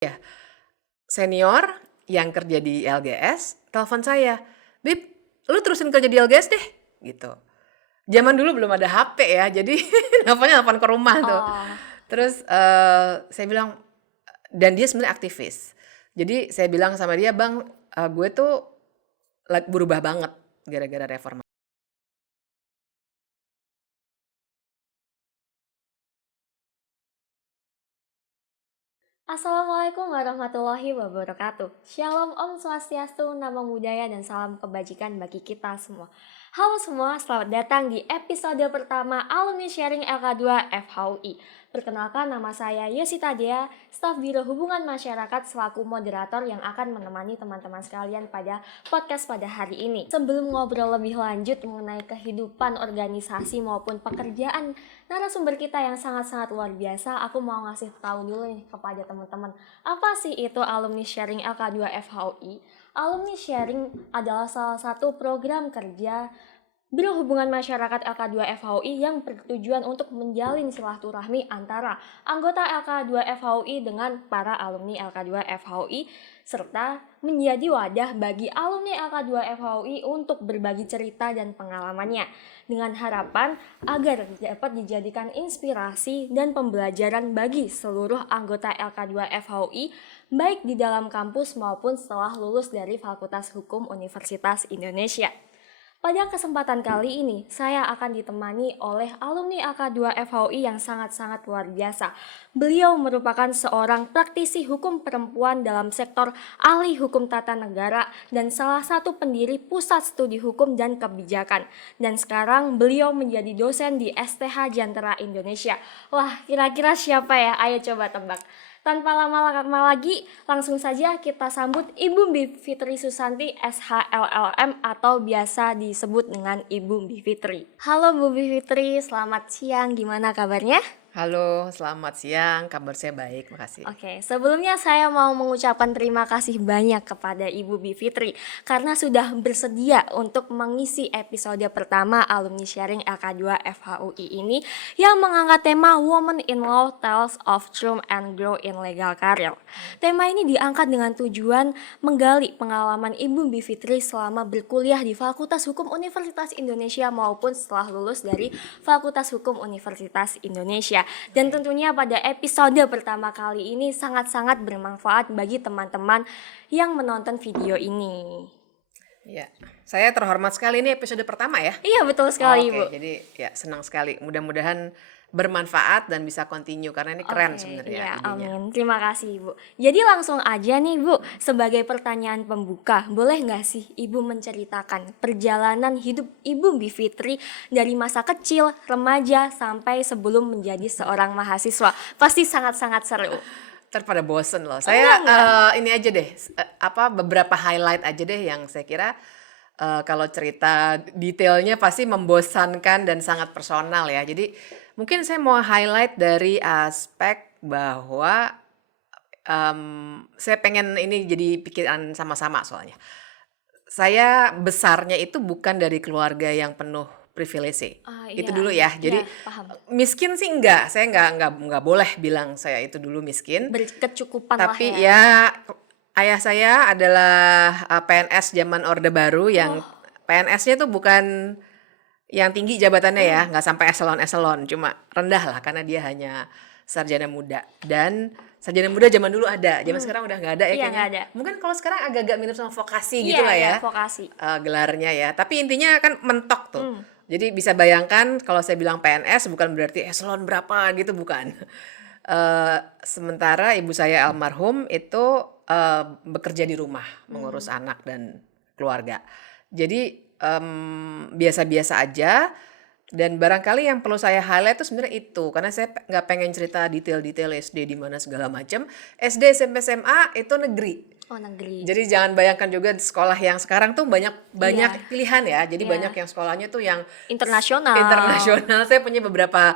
Ya, senior yang kerja di LGS telepon saya, "Bib, lu terusin kerja di LGS deh," gitu. Zaman dulu belum ada HP ya, jadi nelponnya nelpon ke rumah tuh. Oh, Terus, saya bilang dan dia sebenarnya aktivis. Jadi saya bilang sama dia, "Bang, gue tuh berubah banget gara-gara reformasi." Assalamualaikum warahmatullahi wabarakatuh. Shalom Om Swastiastu, Namo Buddhaya, dan salam kebajikan bagi kita semua. Halo semua, selamat datang di episode pertama Alumni Sharing LK2 FHUI. Perkenalkan, nama saya Yosita Dea, staf Biro Hubungan Masyarakat selaku moderator yang akan menemani teman-teman sekalian pada podcast pada hari ini. Sebelum ngobrol lebih lanjut mengenai kehidupan organisasi maupun pekerjaan narasumber kita yang sangat-sangat luar biasa, aku mau ngasih tahu dulu nih kepada teman-teman, apa sih itu Alumni Sharing LK2 FHUI? Alumni Sharing adalah salah satu program kerja Biro Hubungan Masyarakat LK2 FHUI yang bertujuan untuk menjalin silaturahmi antara anggota LK2 FHUI dengan para alumni LK2 FHUI serta menjadi wadah bagi alumni LK2 FHUI untuk berbagi cerita dan pengalamannya dengan harapan agar dapat dijadikan inspirasi dan pembelajaran bagi seluruh anggota LK2 FHUI baik di dalam kampus maupun setelah lulus dari Fakultas Hukum Universitas Indonesia. Pada kesempatan kali ini, saya akan ditemani oleh alumni AK2 FHUI yang sangat-sangat luar biasa. Beliau merupakan seorang praktisi hukum perempuan dalam sektor ahli hukum tata negara dan salah satu pendiri Pusat Studi Hukum dan Kebijakan. Dan sekarang beliau menjadi dosen di STH Jantara Indonesia. Wah, kira-kira siapa ya? Ayo coba tebak. Tanpa lama-lama lagi, langsung saja kita sambut Ibu Bivitri Susanti SHLLM atau biasa disebut dengan Ibu Bivitri. Halo Bu Bivitri, selamat siang. Gimana kabarnya? Halo, selamat siang, kabar saya baik, makasih. Oke, sebelumnya saya mau mengucapkan terima kasih banyak kepada Ibu Bivitri karena sudah bersedia untuk mengisi episode pertama Alumni Sharing LK2 FHUI ini yang mengangkat tema Women in Law Tales of Truth and Grow in Legal Career. Tema ini diangkat dengan tujuan menggali pengalaman Ibu Bivitri selama berkuliah di Fakultas Hukum Universitas Indonesia maupun setelah lulus dari Fakultas Hukum Universitas Indonesia. Dan tentunya pada episode pertama kali ini sangat-sangat bermanfaat bagi teman-teman yang menonton video ini. Ya, saya terhormat sekali ini episode pertama ya. Iya, betul sekali, Oke, Bu. jadi ya senang sekali. Mudah-mudahan bermanfaat dan bisa continue karena ini keren Oke, sebenarnya iya, idenya. amin. Terima kasih, Bu. Jadi langsung aja nih, Bu, sebagai pertanyaan pembuka, boleh nggak sih Ibu menceritakan perjalanan hidup Ibu Bivitri dari masa kecil, remaja, sampai sebelum menjadi seorang mahasiswa? Pasti sangat-sangat seru. Ntar pada bosen loh. Enggak, Saya enggak. ini aja deh, beberapa highlight aja deh yang saya kira kalau cerita detailnya pasti membosankan dan sangat personal ya. Jadi mungkin saya mau highlight dari aspek bahwa saya pengen ini jadi pikiran sama-sama soalnya. Saya besarnya itu bukan dari keluarga yang penuh privilege. Ah, Itu iya, dulu ya. iya, Jadi paham. miskin sih enggak. Saya enggak boleh bilang saya itu dulu miskin. Berkecukupan lah Tapi ya. ya ayah saya adalah PNS zaman Orde Baru yang Oh, PNS-nya tuh bukan yang tinggi jabatannya ya, nggak sampai eselon-eselon, cuma rendah lah karena dia hanya sarjana muda. Dan sarjana muda zaman dulu ada, zaman sekarang udah nggak ada ya iya kayaknya. nggak ada. Mungkin kalau sekarang agak-agak mirip sama vokasi Iya, gitu lah iya, ya vokasi. gelarnya ya. Tapi intinya kan mentok tuh. Jadi bisa bayangkan kalau saya bilang PNS bukan berarti eselon berapa gitu, bukan. Sementara ibu saya almarhum itu bekerja di rumah mengurus anak dan keluarga. Jadi biasa-biasa aja. Dan barangkali yang perlu saya highlight itu sebenarnya itu karena saya nggak pengen cerita detail-detail SD di mana segala macam. SD, SMP, SMA itu negeri. Oh, negeri. Jadi jangan bayangkan juga di sekolah yang sekarang tuh banyak Iya, pilihan ya. Jadi iya. banyak yang sekolahnya tuh yang Internasional. internasional. Saya punya beberapa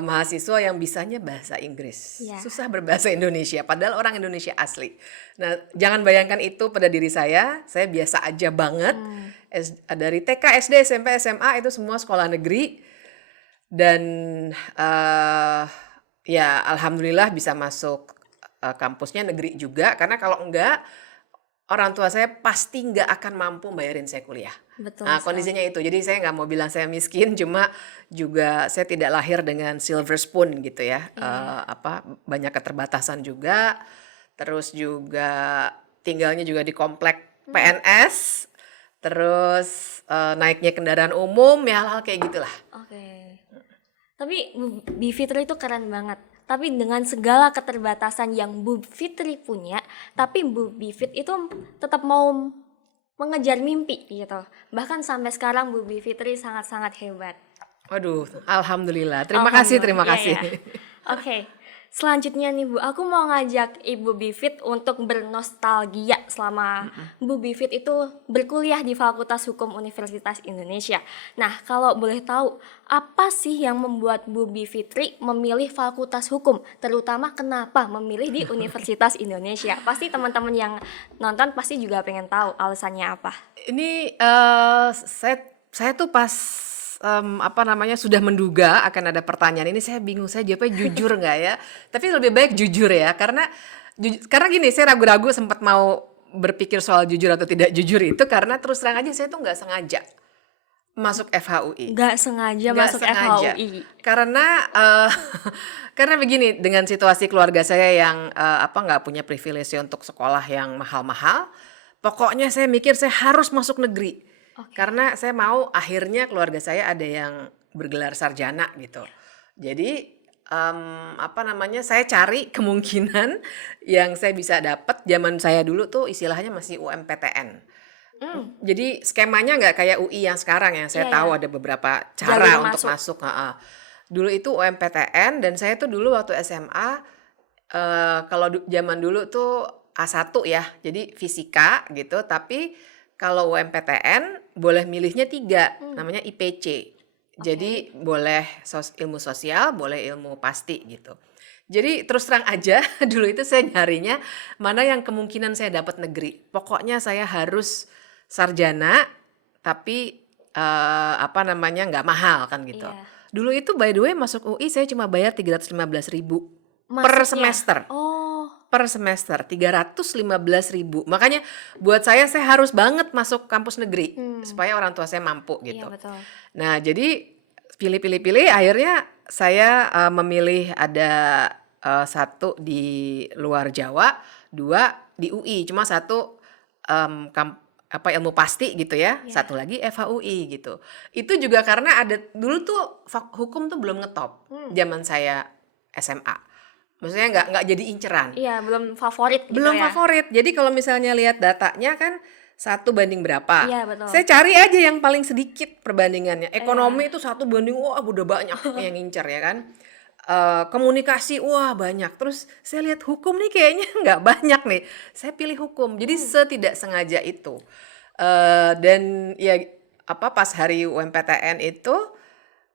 mahasiswa yang bisanya bahasa Inggris. Iya. Susah berbahasa Indonesia padahal orang Indonesia asli. Nah, jangan bayangkan itu pada diri saya. Saya biasa aja banget. Dari TK, SD, SMP, SMA itu semua sekolah negeri dan ya alhamdulillah bisa masuk kampusnya negeri juga, karena kalau enggak, orang tua saya pasti nggak akan mampu bayarin saya kuliah. Betul Nah, sekali. kondisinya itu. Jadi saya nggak mau bilang saya miskin, cuma juga saya tidak lahir dengan silver spoon gitu ya. Iya, iya. Banyak keterbatasan juga. Terus juga tinggalnya juga di komplek Hmm, PNS. Terus naiknya kendaraan umum, ya hal-hal kayak gitulah. oke. Tapi Bu Fitri itu keren banget. Tapi dengan segala keterbatasan yang Bu Fitri punya, tapi Bu Bivit itu tetap mau mengejar mimpi gitu. Bahkan sampai sekarang Bu Fitri sangat-sangat hebat. Waduh, alhamdulillah. Terima kasih, Alhamdulillah. terima Iya, kasih. ya. Oke. Selanjutnya nih Bu, aku mau ngajak Ibu Bivit untuk bernostalgia selama Bu Bivit itu berkuliah di Fakultas Hukum Universitas Indonesia. Nah, kalau boleh tahu, apa sih yang membuat Bu Bivitri memilih Fakultas Hukum? Terutama kenapa memilih di Universitas Indonesia? Pasti teman-teman yang nonton pasti juga pengen tahu alasannya apa. Ini saya tuh pas sudah menduga akan ada pertanyaan ini, saya bingung saya jawabnya jujur nggak ya? Tapi lebih baik jujur ya, karena gini, saya ragu-ragu sempat mau berpikir soal jujur atau tidak jujur itu karena terus terang aja saya tuh nggak sengaja masuk FHUI. Nggak sengaja Nggak masuk sengaja. FHUI. Karena karena begini, dengan situasi keluarga saya yang nggak punya privilege untuk sekolah yang mahal-mahal, pokoknya saya mikir saya harus masuk negeri. Oke. Karena saya mau akhirnya keluarga saya ada yang bergelar sarjana gitu. Jadi saya cari kemungkinan yang saya bisa dapat. Zaman saya dulu tuh istilahnya masih UMPTN. Hmm, Jadi skemanya nggak kayak UI yang sekarang ya. Saya iya ya. tahu ada beberapa Jalur cara untuk masuk. masuk. Dulu itu UMPTN, dan saya tuh dulu waktu SMA kalau zaman dulu tuh A1 ya. Jadi fisika gitu, tapi kalau UMPTN boleh milihnya 3, Hmm, namanya IPC. oke. Jadi boleh ilmu sosial, boleh ilmu pasti gitu. Jadi terus terang aja dulu itu saya nyarinya mana yang kemungkinan saya dapat negeri. Pokoknya saya harus sarjana, tapi nggak mahal kan gitu. Iya. Dulu itu by the way masuk UI saya cuma bayar 315.000 per Masuknya. semester. Oh, Per semester 315.000. Makanya buat saya harus banget masuk kampus negeri hmm, supaya orang tua saya mampu iya gitu. betul. Nah, jadi pilih-pilih-pilih akhirnya saya memilih ada satu di luar Jawa, dua di UI. Cuma satu ilmu pasti gitu ya, Iya. satu lagi FHUI gitu. Itu juga karena ada dulu tuh hukum tuh belum ngetop zaman saya SMA. Maksudnya nggak jadi inceran. Iya, belum favorit gitu Belum ya. favorit. Jadi kalau misalnya lihat datanya kan 1 banding berapa. Iya, betul. Saya cari aja yang paling sedikit perbandingannya. Iya. Ekonomi itu 1 banding, wah udah banyak yang ngincer ya kan. Komunikasi, wah banyak. Terus saya lihat hukum nih kayaknya nggak banyak nih. Saya pilih hukum. Jadi setidak sengaja itu. Dan ya pas hari UMPTN itu,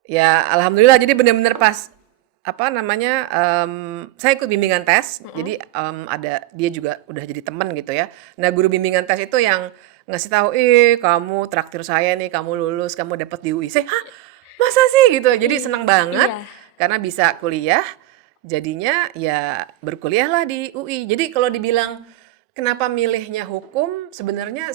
ya alhamdulillah jadi benar-benar pas saya ikut bimbingan tes. Jadi dia juga udah jadi teman gitu ya. Nah, guru bimbingan tes itu yang ngasih tahu, kamu traktir saya nih, kamu lulus, kamu dapat di UI. Saya, hah, masa sih gitu. Jadi senang banget Iya. karena bisa kuliah. Jadinya ya berkuliahlah di UI. Jadi kalau dibilang kenapa milihnya hukum, sebenarnya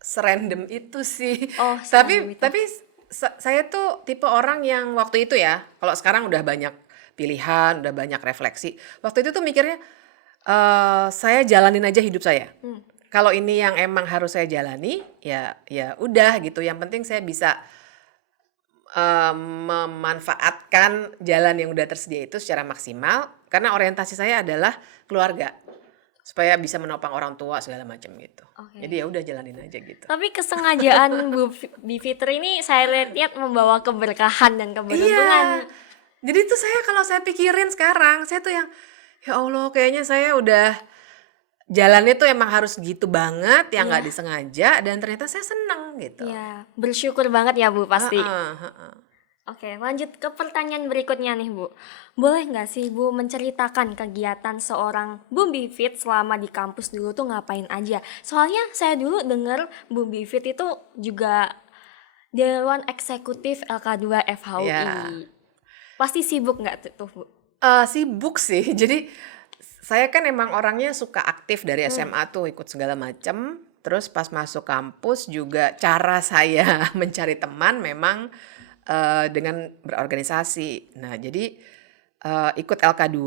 serandom itu sih. Oh, serandom Tapi itu. saya tuh tipe orang yang waktu itu ya, kalau sekarang udah banyak pilihan, udah banyak refleksi. Waktu itu tuh mikirnya saya jalanin aja hidup saya. Hmm. Kalau ini yang emang harus saya jalani, ya udah gitu. Yang penting saya bisa memanfaatkan jalan yang udah tersedia itu secara maksimal. Karena orientasi saya adalah keluarga, supaya bisa menopang orang tua segala macam gitu. Oke. Jadi ya udah jalanin aja gitu. Tapi kesengajaan Bu Fitri ini saya lihat membawa keberkahan dan Iya. keberuntungan. Jadi tuh kalau saya pikirin sekarang, saya tuh yang ya Allah, kayaknya saya udah jalannya tuh emang harus gitu banget, yang nggak disengaja, dan ternyata saya seneng gitu. Iya, bersyukur banget ya Bu pasti. Heeh, heeh. Oke, lanjut ke pertanyaan berikutnya nih Bu. Boleh nggak sih Bu menceritakan kegiatan seorang Bu Bivit selama di kampus dulu tuh ngapain aja? Soalnya saya dulu dengar Bu Bivit itu juga Dewan Eksekutif LK2 FHUI. Ya. Pasti sibuk nggak tuh Bu? Sibuk sih. Jadi saya kan emang orangnya suka aktif dari Hmm. SMA tuh ikut segala macam. Terus pas masuk kampus juga cara saya mencari teman memang dengan berorganisasi. Nah, jadi ikut LK2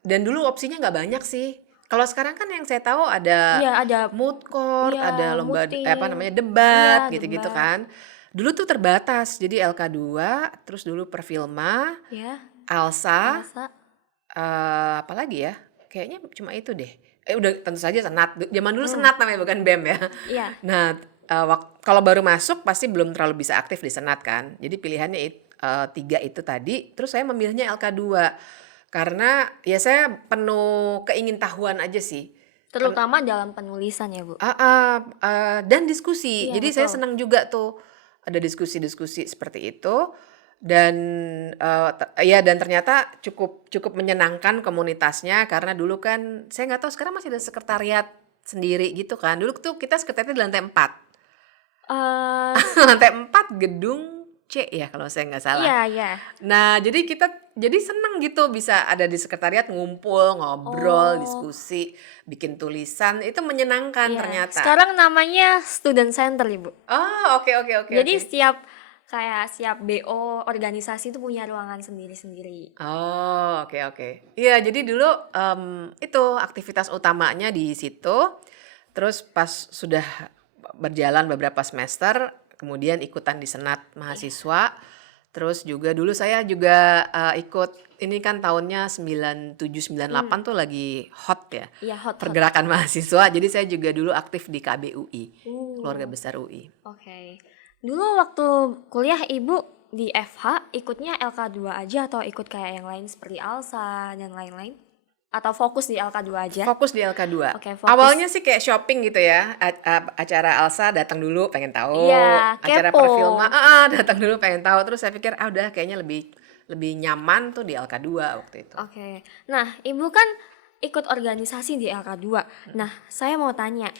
dan dulu opsinya nggak banyak sih. Kalau sekarang kan yang saya tahu ada Iya, ada. moot court, Iya, ada lomba apa muting. namanya Iya, debat gitu-gitu debat. kan. Dulu tuh terbatas. Jadi LK2, terus dulu Perfilma, Ya, Alsa, Elsa. apalagi ya? Kayaknya cuma itu deh. Udah tentu saja Senat. Zaman dulu Hmm. Senat namanya bukan BEM ya. Iya. Nah, kalau baru masuk pasti belum terlalu bisa aktif di Senat kan. Jadi pilihannya 3 itu tadi. Terus saya memilihnya LK2 karena ya saya penuh keingintahuan aja sih. Terutama dalam penulisan ya, Bu. Dan diskusi. Iya, Jadi saya betul. senang juga tuh ada diskusi-diskusi seperti itu dan ya dan ternyata cukup cukup menyenangkan komunitasnya karena dulu kan saya nggak tahu sekarang masih ada sekretariat sendiri gitu kan. Dulu tuh kita sekretariat di lantai 4. Eh, Lantai 4 gedung C ya kalau saya nggak salah. iya, iya. Nah, jadi seneng gitu bisa ada di sekretariat ngumpul, ngobrol, Oh, diskusi, bikin tulisan, itu menyenangkan iya. ternyata. Sekarang namanya student center, Ibu. Oh, oke oke oke Jadi oke. setiap BO organisasi itu punya ruangan sendiri-sendiri. Oh, oke oke. Iya, jadi dulu itu aktivitas utamanya di situ. Terus pas sudah berjalan beberapa semester, kemudian ikutan di senat Iya. mahasiswa. Terus juga dulu saya juga ikut ini kan tahunnya 97 98 Hmm. tuh lagi hot ya. Iya, hot hot. Pergerakan mahasiswa. Jadi saya juga dulu aktif di KBUI, Keluarga Uh, Besar UI. oke. Dulu waktu kuliah Ibu di FH ikutnya LK2 aja atau ikut kayak yang lain seperti ALSA dan lain-lain? Atau fokus di LK2 aja? Fokus di LK2. Oke, Awalnya fokus. sih kayak shopping gitu ya. Acara Alsa datang dulu pengen tahu. Iya, Acara kepo. Perfilma datang dulu pengen tahu. Terus saya pikir udah kayaknya lebih lebih nyaman tuh di LK2 waktu itu. Oke. Nah, Ibu kan ikut organisasi di LK2. Nah, saya mau tanya,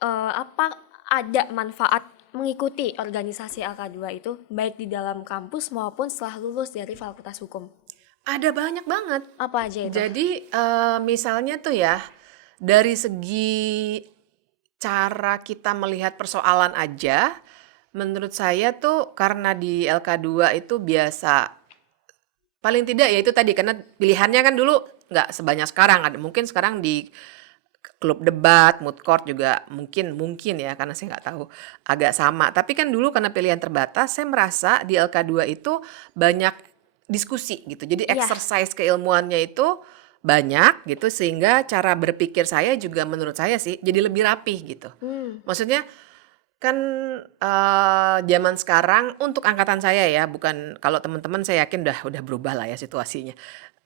apa ada manfaat mengikuti organisasi LK2 itu baik di dalam kampus maupun setelah lulus dari Fakultas Hukum? Ada banyak banget. Apa aja itu? Jadi misalnya tuh ya dari segi cara kita melihat persoalan aja, menurut saya tuh karena di LK2 itu biasa paling tidak ya itu tadi karena pilihannya kan dulu nggak sebanyak sekarang, ada mungkin sekarang di klub debat, moot court juga mungkin mungkin ya karena saya nggak tahu agak sama. Tapi kan dulu karena pilihan terbatas, saya merasa di LK2 itu banyak diskusi gitu. Jadi Iya. exercise keilmuannya itu banyak gitu sehingga cara berpikir saya juga menurut saya sih jadi lebih rapih gitu. Hmm. Maksudnya kan zaman sekarang untuk angkatan saya ya, bukan kalau teman-teman saya yakin udah berubah lah ya situasinya.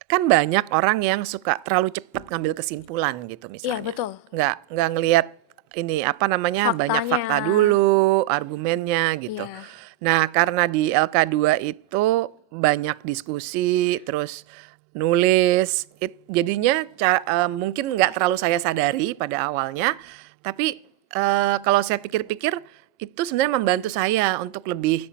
Kan banyak orang yang suka terlalu cepat ngambil kesimpulan gitu Iya, misalnya. betul. Nggak ngelihat ini apa namanya banyak Faktanya. fakta dulu, argumennya gitu. Iya. Nah, karena di LK2 itu banyak diskusi, terus nulis, jadinya mungkin nggak terlalu saya sadari pada awalnya, tapi kalau saya pikir-pikir itu sebenarnya membantu saya untuk lebih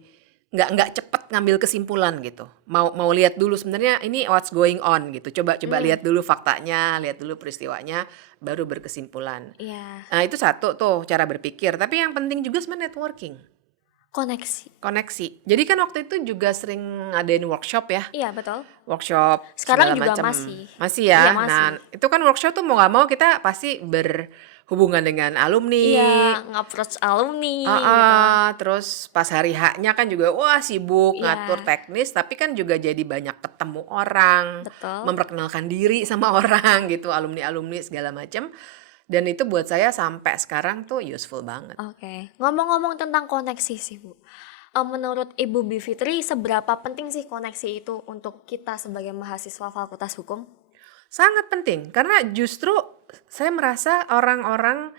nggak cepet ngambil kesimpulan gitu. Mau lihat dulu sebenarnya ini what's going on gitu. Coba Hmm. lihat dulu faktanya, lihat dulu peristiwanya, baru berkesimpulan. Iya. Nah, itu satu tuh cara berpikir. Tapi yang penting juga sebenarnya networking, Koneksi. koneksi. Jadi kan waktu itu juga sering ngadain workshop ya, Iya, betul. workshop Sekarang segala juga macam. masih. Masih Iya, ya. masih. Nah, itu kan workshop tuh mau nggak mau kita pasti berhubungan dengan alumni. Iya, nge-approach alumni gitu. Terus pas hari H-nya kan juga wah sibuk ngatur Iya, teknis, tapi kan juga jadi banyak ketemu orang, betul. memperkenalkan diri sama orang gitu, alumni-alumni segala macam. Dan itu buat saya sampai sekarang tuh useful banget. Oke. Ngomong-ngomong tentang koneksi sih, Bu. Menurut Ibu Bivitri, seberapa penting sih koneksi itu untuk kita sebagai mahasiswa Fakultas Hukum? Sangat penting karena justru saya merasa orang-orang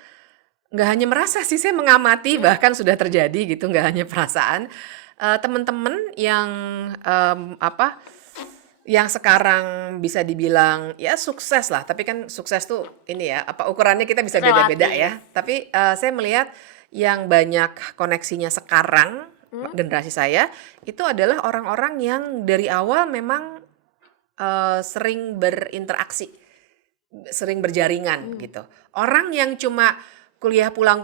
nggak hanya merasa sih, saya mengamati bahkan sudah terjadi gitu, nggak hanya perasaan. Teman-teman yang yang sekarang bisa dibilang ya sukses lah, tapi kan sukses tuh ini ya, apa ukurannya kita bisa beda-beda Relatif. ya. Tapi saya melihat yang banyak koneksinya sekarang generasi saya itu adalah orang-orang yang dari awal memang sering berinteraksi sering berjaringan Hmm. gitu. Orang yang cuma kuliah pulang,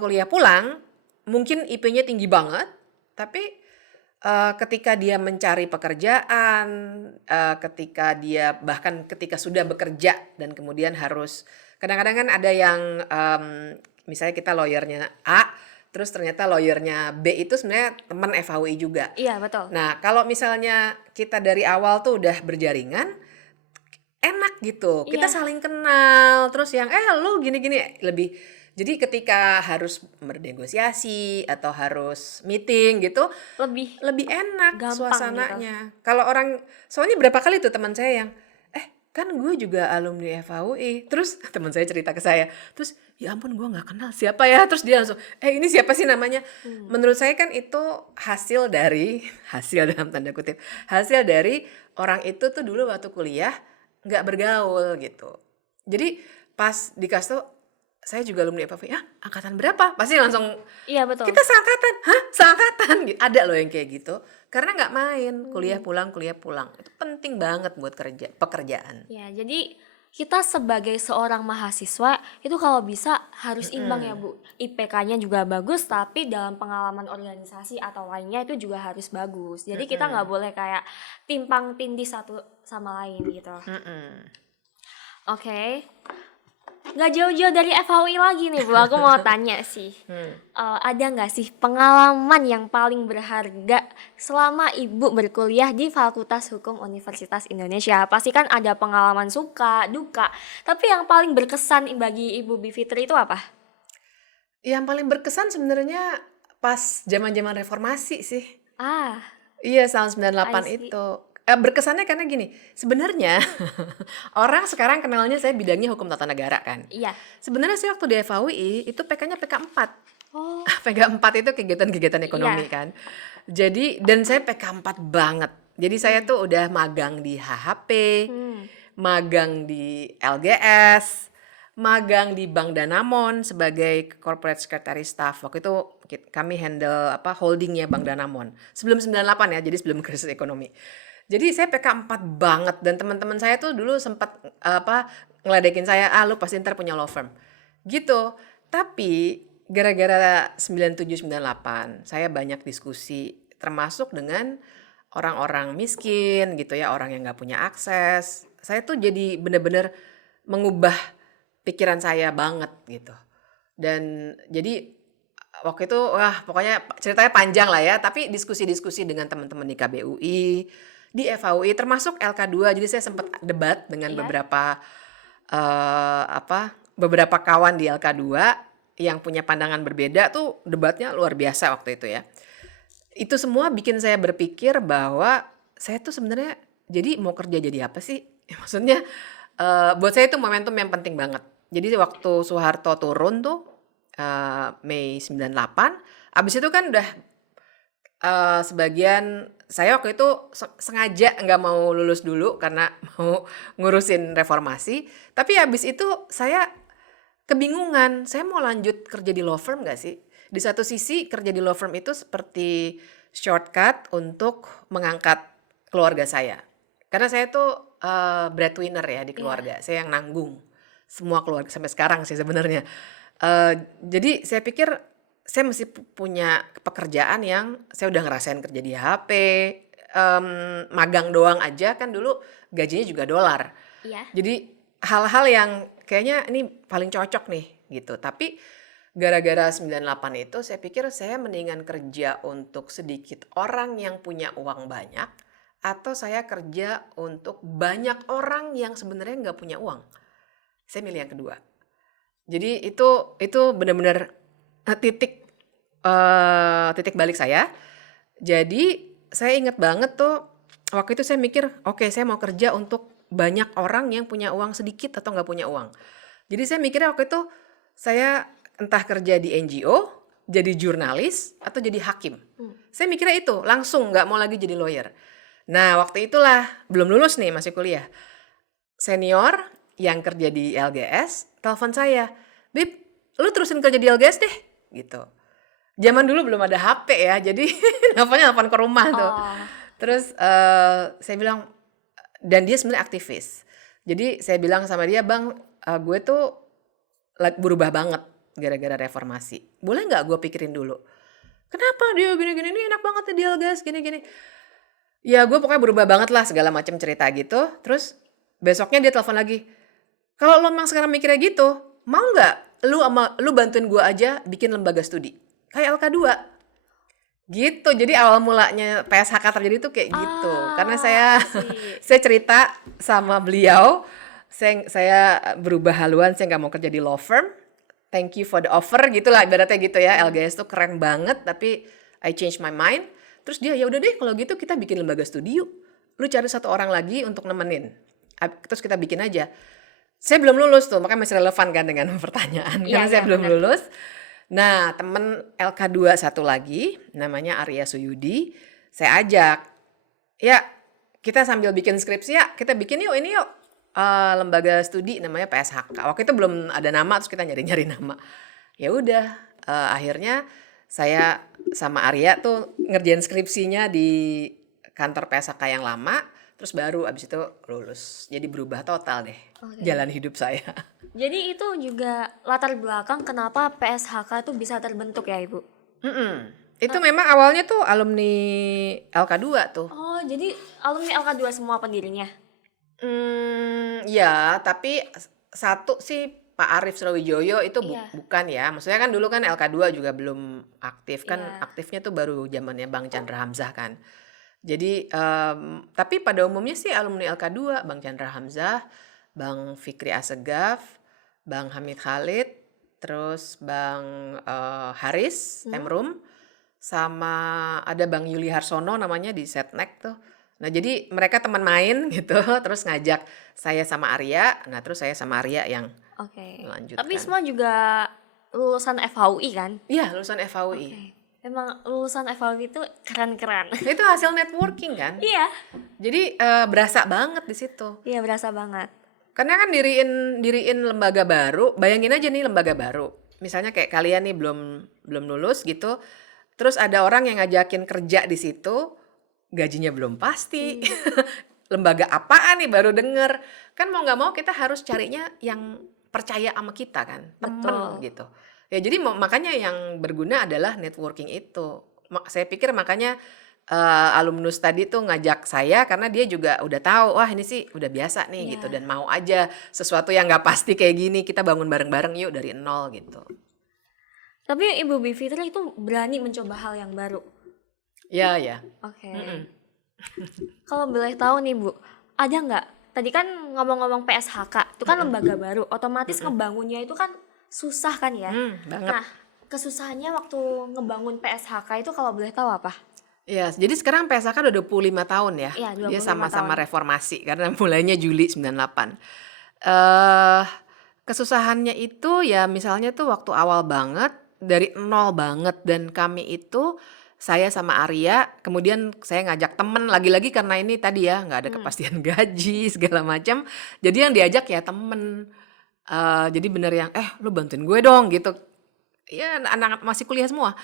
mungkin IP-nya tinggi banget, tapi ketika dia mencari pekerjaan, bahkan ketika sudah bekerja dan kemudian harus kadang-kadang kan ada yang misalnya kita lawyernya A, terus ternyata lawyernya B itu sebenarnya teman FHUI juga. Iya, betul. Nah, kalau misalnya kita dari awal tuh udah berjaringan, enak gitu. Kita Iya, saling kenal, terus yang lu gini-gini lebih. Jadi ketika harus bernegosiasi atau harus meeting gitu, lebih lebih enak gampang gitu. suasananya. Kalau orang, soalnya berapa kali tuh teman saya yang, kan gue juga alumni FHUI. Terus teman saya cerita ke saya, terus ya ampun gue nggak kenal siapa ya. Terus dia langsung, ini siapa sih namanya? Hmm. Menurut saya kan itu hasil dalam tanda kutip, hasil dari orang itu tuh dulu waktu kuliah nggak bergaul gitu. Jadi pas dikasih tuh, saya juga alumni FHUI, angkatan berapa? Pasti langsung, Iya, betul. kita seangkatan, seangkatan gitu. Ada loh yang kayak gitu. Karena nggak main, kuliah Hmm. pulang. Itu penting banget buat pekerjaan. Ya, jadi kita sebagai seorang mahasiswa itu kalau bisa harus imbang ya, Mm-mm. Bu. IPK-nya juga bagus, tapi dalam pengalaman organisasi atau lainnya itu juga harus bagus. Jadi kita nggak Mm-mm. boleh kayak timpang tindih satu sama lain gitu. Mm-mm. Oke, nggak jauh-jauh dari FHUI lagi nih, Bu. Aku mau tanya sih. Hmm. Ada nggak sih pengalaman yang paling berharga selama Ibu berkuliah di Fakultas Hukum Universitas Indonesia? Pasti kan ada pengalaman suka, duka. Tapi yang paling berkesan bagi Ibu Bivitri itu apa? Yang paling berkesan sebenarnya pas zaman-zaman reformasi sih. Ah, Iya, tahun I 98 see. itu. Berkesannya karena gini, sebenarnya orang sekarang kenalnya saya bidangnya hukum tata negara kan. Iya. Sebenarnya sih waktu di FHUI itu PK-nya PK 4. Oh, PK 4 itu kegiatan-kegiatan ekonomi iya. kan. Jadi, dan saya PK 4 banget. Jadi saya Hmm. tuh udah magang di HHP, Hmm. magang di LGS, magang di Bank Danamon sebagai corporate secretary staff. Waktu itu kami handle holdingnya Bank Danamon. Sebelum 98 ya, jadi sebelum krisis ekonomi. Jadi saya PK 4 banget dan teman-teman saya tuh dulu sempat ngeledekin saya, lu pasti ntar punya law firm. Gitu. Tapi gara-gara 97 98 saya banyak diskusi termasuk dengan orang-orang miskin gitu ya, orang yang nggak punya akses. Saya tuh jadi bener-bener mengubah pikiran saya banget gitu. Dan jadi waktu itu pokoknya ceritanya panjang lah ya, tapi diskusi-diskusi dengan teman-teman di KBUI, di FHUI termasuk LK2. Jadi saya sempat debat dengan Iya. beberapa kawan di LK2 yang punya pandangan berbeda tuh, debatnya luar biasa waktu itu ya. Itu semua bikin saya berpikir bahwa saya tuh sebenarnya jadi mau kerja jadi apa sih? Maksudnya buat saya itu momentum yang penting banget. Jadi waktu Soeharto turun tuh Mei 98, abis itu kan udah sebagian saya waktu itu sengaja nggak mau lulus dulu karena mau ngurusin reformasi. Tapi abis itu saya kebingungan, saya mau lanjut kerja di law firm nggak sih? Di satu sisi kerja di law firm itu seperti shortcut untuk mengangkat keluarga saya. Karena saya tuh breadwinner ya di Iya. keluarga. Saya yang nanggung semua keluarga sampai sekarang sih sebenarnya. Jadi saya pikir saya mesti punya pekerjaan yang saya udah ngerasain kerja di HP, magang doang aja kan dulu gajinya juga dolar. Iya. Jadi hal-hal yang kayaknya ini paling cocok nih gitu. Tapi gara-gara 98 itu saya pikir saya mendingan kerja untuk sedikit orang yang punya uang banyak atau saya kerja untuk banyak orang yang sebenarnya nggak punya uang. Saya milih yang kedua. Jadi itu benar-benar titik balik saya. Jadi saya ingat banget tuh waktu itu saya mikir, oke, saya mau kerja untuk banyak orang yang punya uang sedikit atau nggak punya uang. Jadi saya mikirnya waktu itu saya entah kerja di NGO, jadi jurnalis atau jadi hakim. Hmm. Saya mikirnya itu langsung nggak mau lagi jadi lawyer. Nah waktu itulah belum lulus nih, masih kuliah. Senior yang kerja di LGS telepon saya, Bib, lu terusin kerja di LGS deh, gitu. Zaman dulu belum ada HP ya, jadi nelfon ke rumah tuh. Oh, Terus saya bilang, dan dia sebenarnya aktivis. Jadi saya bilang sama dia, Bang, gue tuh berubah banget gara-gara reformasi. Boleh nggak gue pikirin dulu? Kenapa dia gini-gini, ini enak banget nih deal guys, gini-gini. Ya gue pokoknya berubah banget lah segala macam cerita gitu. Terus besoknya dia telepon lagi. Kalau lo memang sekarang mikirnya gitu, mau nggak lu bantuin gue aja bikin lembaga studi kayak LK2 gitu. Jadi awal mulanya PSHK terjadi tuh kayak gitu. Karena saya saya cerita sama beliau, saya berubah haluan, saya nggak mau kerja di law firm. Thank you for the offer gitulah ibaratnya gitu ya. LGS tuh keren banget tapi I change my mind. Terus dia ya udah deh kalau gitu kita bikin lembaga studi yuk. Lu cari satu orang lagi untuk nemenin. Terus kita bikin aja. Saya belum lulus tuh, makanya masih relevan kan dengan pertanyaan. Karena saya belum lulus. Nah, temen LK2 satu lagi, namanya Arya Suyudi, saya ajak. Ya, kita sambil bikin skripsi ya, kita bikin yuk ini yuk. Lembaga studi namanya PSHK. Waktu itu belum ada nama, terus kita nyari-nyari nama. Ya udah, akhirnya saya sama Arya tuh ngerjain skripsinya di kantor PSHK yang lama. Terus baru abis itu lulus. Jadi berubah total deh jalan hidup saya. Jadi itu juga latar belakang kenapa PSHK itu bisa terbentuk ya Ibu? Itu memang awalnya tuh alumni LK2 tuh. Oh, jadi alumni LK2 semua pendirinya? Ya, tapi satu sih Pak Arief Srawijoyo itu bukan ya. Maksudnya kan dulu kan LK2 juga belum aktif kan. Aktifnya tuh baru zamannya Bang Chandra Hamzah kan. Jadi tapi pada umumnya sih alumni LK2, Bang Chandra Hamzah, Bang Fikri Assegaf, Bang Hamid Khalid, terus Bang Haris Emrum, sama ada Bang Yuli Harsono namanya di Setnek tuh. Nah jadi mereka teman main gitu, terus ngajak saya sama Arya, nah terus saya sama Arya yang melanjutkan. Tapi semua juga lulusan FHUI kan? Iya, lulusan FHUI. Emang lulusan FHUI itu keren-keren. Itu hasil networking kan? Iya. Jadi berasa banget di situ. Iya, berasa banget. Karena kan diriin lembaga baru, bayangin aja nih lembaga baru. Misalnya kayak kalian nih belum lulus gitu, terus ada orang yang ngajakin kerja di situ, gajinya belum pasti. Lembaga apaan nih baru denger. Kan mau nggak mau kita harus carinya yang percaya sama kita kan, temen gitu. Ya jadi makanya yang berguna adalah networking itu. Saya pikir makanya alumnus tadi tuh ngajak saya karena dia juga udah tahu, wah ini sih udah biasa nih gitu. Dan mau aja sesuatu yang gak pasti kayak gini, kita bangun bareng-bareng yuk dari nol gitu. Tapi Ibu Bivitri itu berani mencoba hal yang baru? Ya. Oke. Kalau boleh tahu nih Bu, ada nggak? Tadi kan ngomong-ngomong PSHK, itu kan lembaga baru, otomatis ngebangunnya itu kan susah kan ya? Banget. Nah, kesusahannya waktu ngebangun PSHK itu kalau boleh tahu apa? Ya, jadi sekarang PSHK udah 25 tahun ya. Iya, 25 Dia sama-sama tahun. reformasi karena mulainya Juli 98. Kesusahannya itu ya misalnya tuh waktu awal banget, dari nol banget, dan kami itu saya sama Arya, kemudian saya ngajak temen lagi-lagi karena ini tadi ya nggak ada kepastian gaji segala macam. Jadi yang diajak ya temen. Jadi bener yang lu bantuin gue dong gitu. Ya anak-anak masih kuliah semua.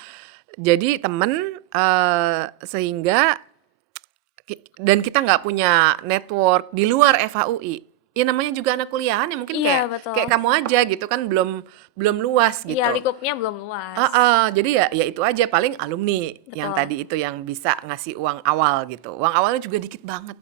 Jadi temen sehingga dan kita nggak punya network di luar FHUI. Ya namanya juga anak kuliahan ya mungkin kayak kamu aja gitu kan belum luas gitu. Iya, lingkupnya belum luas. Jadi ya itu aja paling alumni yang tadi itu yang bisa ngasih uang awal gitu. Uang awalnya juga dikit banget.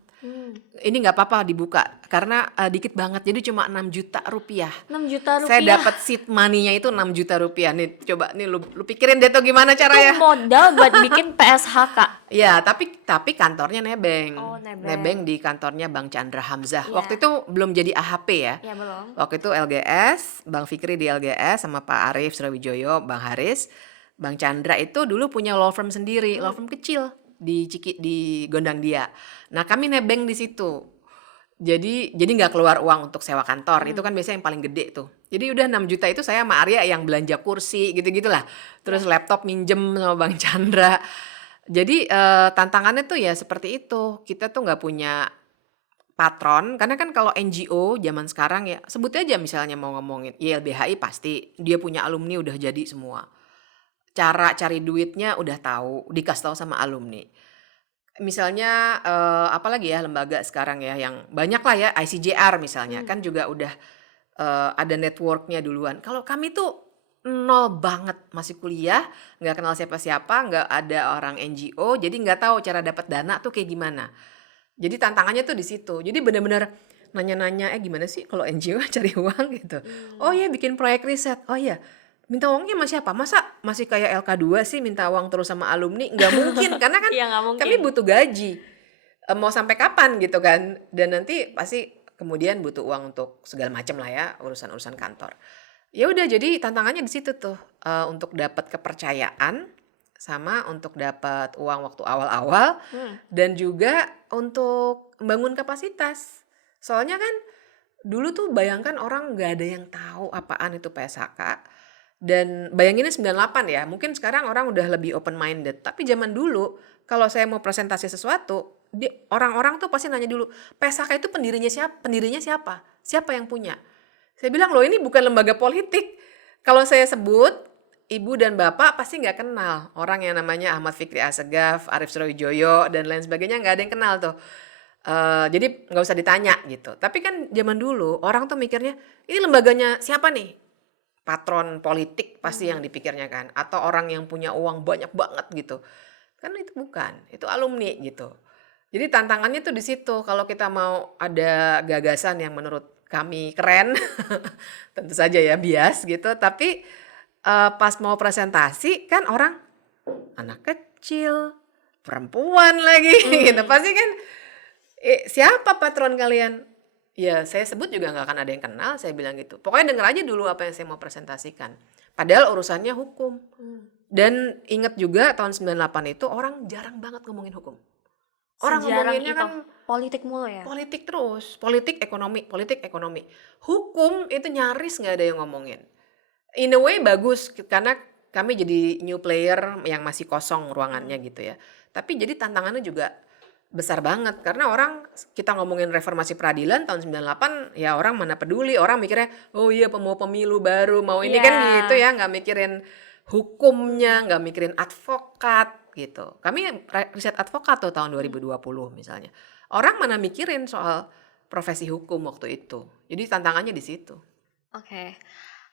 Ini nggak apa-apa dibuka karena dikit banget, jadi cuma 6 juta rupiah. 6 juta rupiah. Saya dapat seed money-nya itu 6 juta rupiah. Nih coba nih lu pikirin deh tuh gimana caranya. Itu modal buat bikin PSHK. Ya tapi kantornya nebeng. Oh, nebeng. Nebeng di kantornya Bang Chandra Hamzah. Waktu itu belum jadi AHP ya. Ya belum. Waktu itu LGS, Bang Fikri di LGS sama Pak Arief Srawijoyo, Bang Haris. Bang Chandra itu dulu punya law firm sendiri, law firm kecil di Gondang Dia. Nah kami nebeng di situ. Jadi nggak keluar uang untuk sewa kantor. Itu kan biasanya yang paling gede tuh. Jadi udah 6 juta itu saya sama Arya yang belanja kursi gitu-gitulah. Terus laptop minjem sama Bang Chandra. Jadi tantangannya tuh ya seperti itu. Kita tuh nggak punya patron, karena kan kalau NGO zaman sekarang ya sebut aja misalnya mau ngomongin YLBHI pasti dia punya alumni udah jadi semua. Cara cari duitnya udah tahu, dikasih tahu sama alumni. Misalnya apalagi ya lembaga sekarang ya yang banyak lah ya, ICJR misalnya kan juga udah ada network-nya duluan. Kalau kami tuh nol banget, masih kuliah, nggak kenal siapa-siapa, nggak ada orang NGO, jadi nggak tahu cara dapat dana tuh kayak gimana. Jadi tantangannya tuh di situ. Jadi benar-benar nanya-nanya, gimana sih kalau NGO cari uang gitu. Oh Hmm. ya bikin proyek riset. Oh ya, minta uangnya sama siapa? Masa masih kayak LK2 sih minta uang terus sama alumni? Nggak mungkin, karena kan Iya nggak kami mungkin. butuh gaji. Mau sampai kapan gitu kan? Dan nanti pasti kemudian butuh uang untuk segala macam lah ya, urusan-urusan kantor. Ya udah, jadi tantangannya di situ tuh, untuk dapat kepercayaan sama untuk dapat uang waktu awal-awal Hmm. dan juga untuk membangun kapasitas. Soalnya kan dulu tuh bayangkan orang nggak ada yang tahu apaan itu PSHK, dan bayanginnya 98 ya, mungkin sekarang orang udah lebih open minded. Tapi zaman dulu kalau saya mau presentasi sesuatu, orang-orang tuh pasti nanya dulu, PSHK itu pendirinya siapa? Pendirinya siapa? Siapa yang punya? Saya bilang, loh ini bukan lembaga politik. Kalau saya sebut, ibu dan bapak pasti nggak kenal. Orang yang namanya Ahmad Fikri Assegaf, Arif Surabaya dan lain sebagainya, nggak ada yang kenal tuh. Jadi nggak usah ditanya gitu. Tapi kan zaman dulu orang tuh mikirnya, ini lembaganya siapa nih? Patron politik pasti yang Hmm. dipikirnya kan. Atau orang yang punya uang banyak banget gitu. Kan itu bukan, itu alumni gitu. Jadi tantangannya tuh di situ. Kalau kita mau ada gagasan yang menurut kami keren, tentu saja ya bias gitu. Tapi pas mau presentasi kan orang anak kecil, perempuan lagi gitu. Hmm. Pasti kan, siapa patron kalian? Ya saya sebut juga nggak akan ada yang kenal, saya bilang gitu. Pokoknya denger aja dulu apa yang saya mau presentasikan. Padahal urusannya hukum. Hmm. Dan ingat juga tahun 98 itu orang jarang banget ngomongin hukum. Orang Sejarang ngomonginnya itu kan politik mulu ya. politik terus, politik ekonomi, politik ekonomi. Hukum itu nyaris nggak ada yang ngomongin. In a way bagus karena kami jadi new player yang masih kosong ruangannya Hmm. gitu ya. Tapi jadi tantangannya juga besar banget karena orang, kita ngomongin reformasi peradilan tahun 98 ya orang mana peduli, orang mikirnya oh iya mau pemilu baru, mau ini Iya. kan gitu ya, nggak mikirin hukumnya, Hmm. nggak mikirin advokat gitu. Kami riset advokat tuh tahun 2020 misalnya. Orang mana mikirin soal profesi hukum waktu itu. Jadi tantangannya di situ. Oke.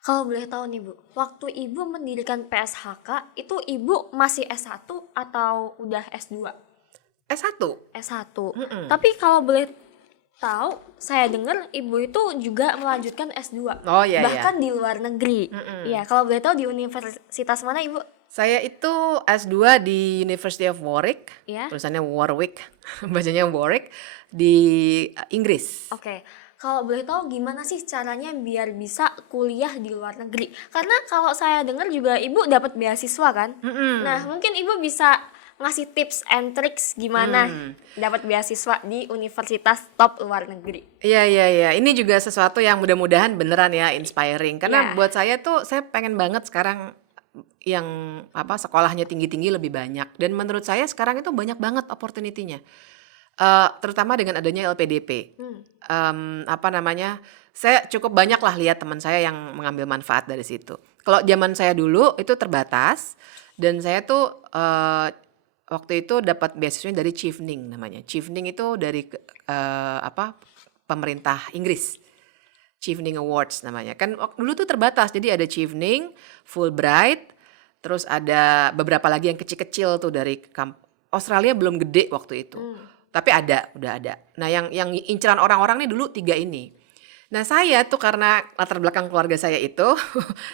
Kalau boleh tahu nih Bu, waktu Ibu mendirikan PSHK itu Ibu masih S1 atau udah S2? S1. S1. Mm-mm. Tapi kalau boleh tahu, saya dengar Ibu itu juga melanjutkan S2. Oh ya ya. Bahkan di luar negeri. Mm-mm. Iya, kalau boleh tahu di universitas mana Ibu? Saya itu S2 di University of Warwick, Ya. tulisannya Warwick, bacanya Warwick, di Inggris. Oke. Kalau boleh tahu gimana sih caranya biar bisa kuliah di luar negeri? Karena kalau saya dengar juga Ibu dapat beasiswa kan? Mm-mm. Nah, mungkin Ibu bisa ngasih tips and tricks gimana dapat beasiswa di universitas top luar negeri. Iya iya iya, ini juga sesuatu yang mudah-mudahan beneran ya inspiring. Karena Iya. buat saya tuh, saya pengen banget sekarang yang sekolahnya tinggi-tinggi lebih banyak. Dan menurut saya sekarang itu banyak banget opportunity-nya. Terutama dengan adanya LPDP. Saya cukup banyak lah lihat teman saya yang mengambil manfaat dari situ. Kalau zaman saya dulu itu terbatas, dan saya tuh waktu itu dapat beasiswanya dari Chevening namanya. Chevening itu dari pemerintah Inggris. Chevening Awards namanya. Kan dulu tuh terbatas, jadi ada Chevening, Fulbright, terus ada beberapa lagi yang kecil-kecil tuh dari Australia belum gede waktu itu. Tapi udah ada. Nah, yang inceran orang-orang nih dulu 3 ini. Nah, saya tuh karena latar belakang keluarga saya itu,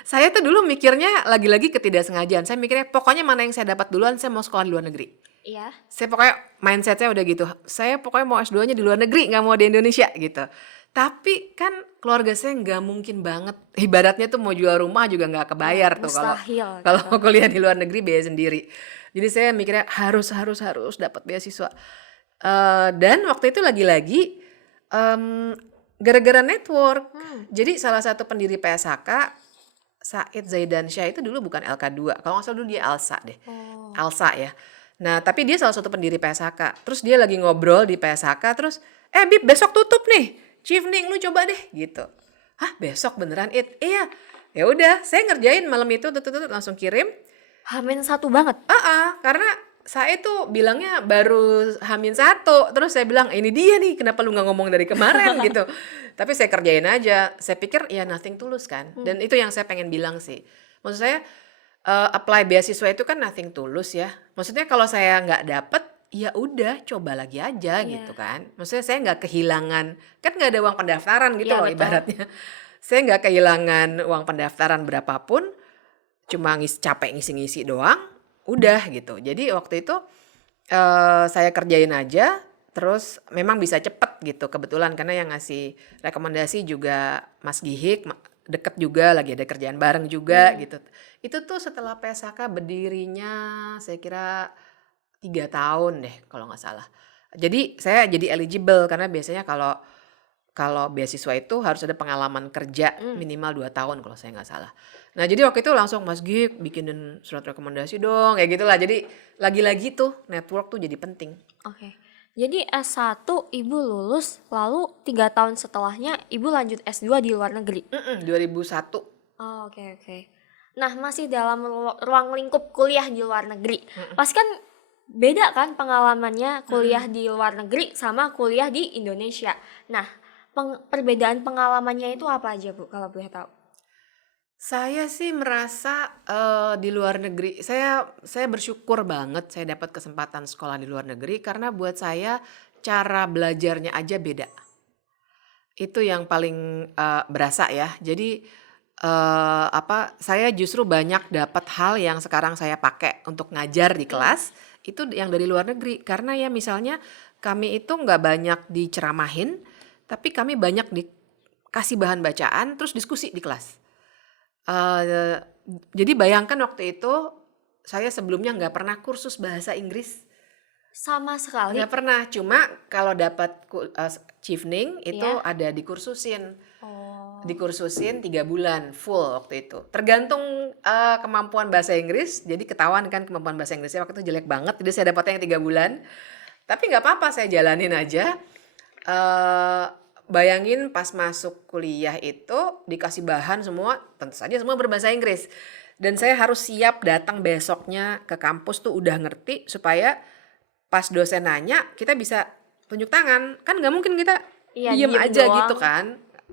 saya tuh dulu mikirnya lagi-lagi ketidaksengajaan. Saya mikirnya pokoknya mana yang saya dapat duluan, saya mau sekolah di luar negeri. Iya. Saya pokoknya mindset saya udah gitu. Saya pokoknya mau S2-nya di luar negeri, nggak mau di Indonesia gitu. Tapi kan keluarga saya nggak mungkin banget. Ibaratnya tuh mau jual rumah juga nggak kebayar tuh kalau Mustahil kalau gitu. kuliah di luar negeri biaya sendiri. Jadi saya mikirnya harus dapat beasiswa. Dan waktu itu lagi-lagi gara-gara network. Jadi salah satu pendiri PSHK, Said Zaidansyah, itu dulu bukan LK2. Kalau nggak salah dulu dia Alsa deh. Oh. Alsa ya. Nah, tapi dia salah satu pendiri PSHK. Terus dia lagi ngobrol di PSHK, terus Bib besok tutup nih. Chevening lu coba deh gitu. Hah, besok beneran Iya. Ya udah, saya ngerjain malam itu langsung kirim. Hamin 1 banget. Karena saya tuh bilangnya baru H-1, terus saya bilang, "Ini dia nih, kenapa lu nggak ngomong dari kemarin?" gitu. Tapi saya kerjain aja, saya pikir ya nothing tulus kan, dan Hmm, itu yang saya pengen bilang sih. Maksud saya, apply beasiswa itu kan nothing tulus ya. Maksudnya kalau saya nggak dapet, ya udah coba lagi aja gitu iya, kan. Maksudnya saya nggak kehilangan, kan nggak ada uang pendaftaran gitu iya loh betul. ibaratnya. Saya nggak kehilangan uang pendaftaran berapapun, cuma capek ngisi-ngisi doang, udah gitu. Jadi waktu itu, saya kerjain aja, terus memang bisa cepet gitu kebetulan karena yang ngasih rekomendasi juga Mas Gihik, deket juga, lagi ada kerjaan bareng juga Hmm, gitu. Itu tuh setelah PSHK berdirinya saya kira 3 tahun deh kalau nggak salah. Jadi saya jadi eligible karena biasanya kalau kalau beasiswa itu harus ada pengalaman kerja hmm, minimal 2 tahun kalau saya nggak salah. Nah jadi waktu itu langsung, "Mas Gik bikinin surat rekomendasi dong," kayak gitulah. Jadi lagi-lagi tuh network tuh jadi penting. oke. Jadi S1 Ibu lulus, lalu 3 tahun setelahnya Ibu lanjut S2 di luar negeri. 2001. Oh, oke oke. Nah, masih dalam ruang lingkup kuliah di luar negeri. Mhm Pasti kan beda kan pengalamannya kuliah mhm. di luar negeri sama kuliah di Indonesia. Nah, perbedaan pengalamannya itu apa aja, Bu, kalau boleh tahu? Saya sih merasa, di luar negeri saya bersyukur banget saya dapat kesempatan sekolah di luar negeri karena buat saya cara belajarnya aja beda. Itu yang paling, berasa ya. Jadi, saya justru banyak dapat hal yang sekarang saya pakai untuk ngajar di Hmm, kelas, itu yang dari luar negeri. Karena ya misalnya kami itu nggak banyak diceramahin, tapi kami banyak dikasih bahan bacaan, terus diskusi di kelas. Eee, jadi bayangkan waktu itu, saya sebelumnya nggak pernah kursus bahasa Inggris, sama sekali. nggak pernah. Cuma kalau dapat chevening itu Ya. ada dikursusin. Oh, Dikursusin 3 bulan full waktu itu. Tergantung, kemampuan bahasa Inggris, jadi ketahuan kan kemampuan bahasa Inggrisnya waktu itu jelek banget, jadi saya dapatnya yang 3 bulan. Tapi nggak apa-apa, saya jalanin aja. Eee, Bayangin pas masuk kuliah itu dikasih bahan semua, tentu saja semua berbahasa Inggris. Dan saya harus siap datang besoknya ke kampus tuh udah ngerti supaya pas dosen nanya kita bisa tunjuk tangan. Kan nggak mungkin kita iya diem diem aja gitu doang. kan,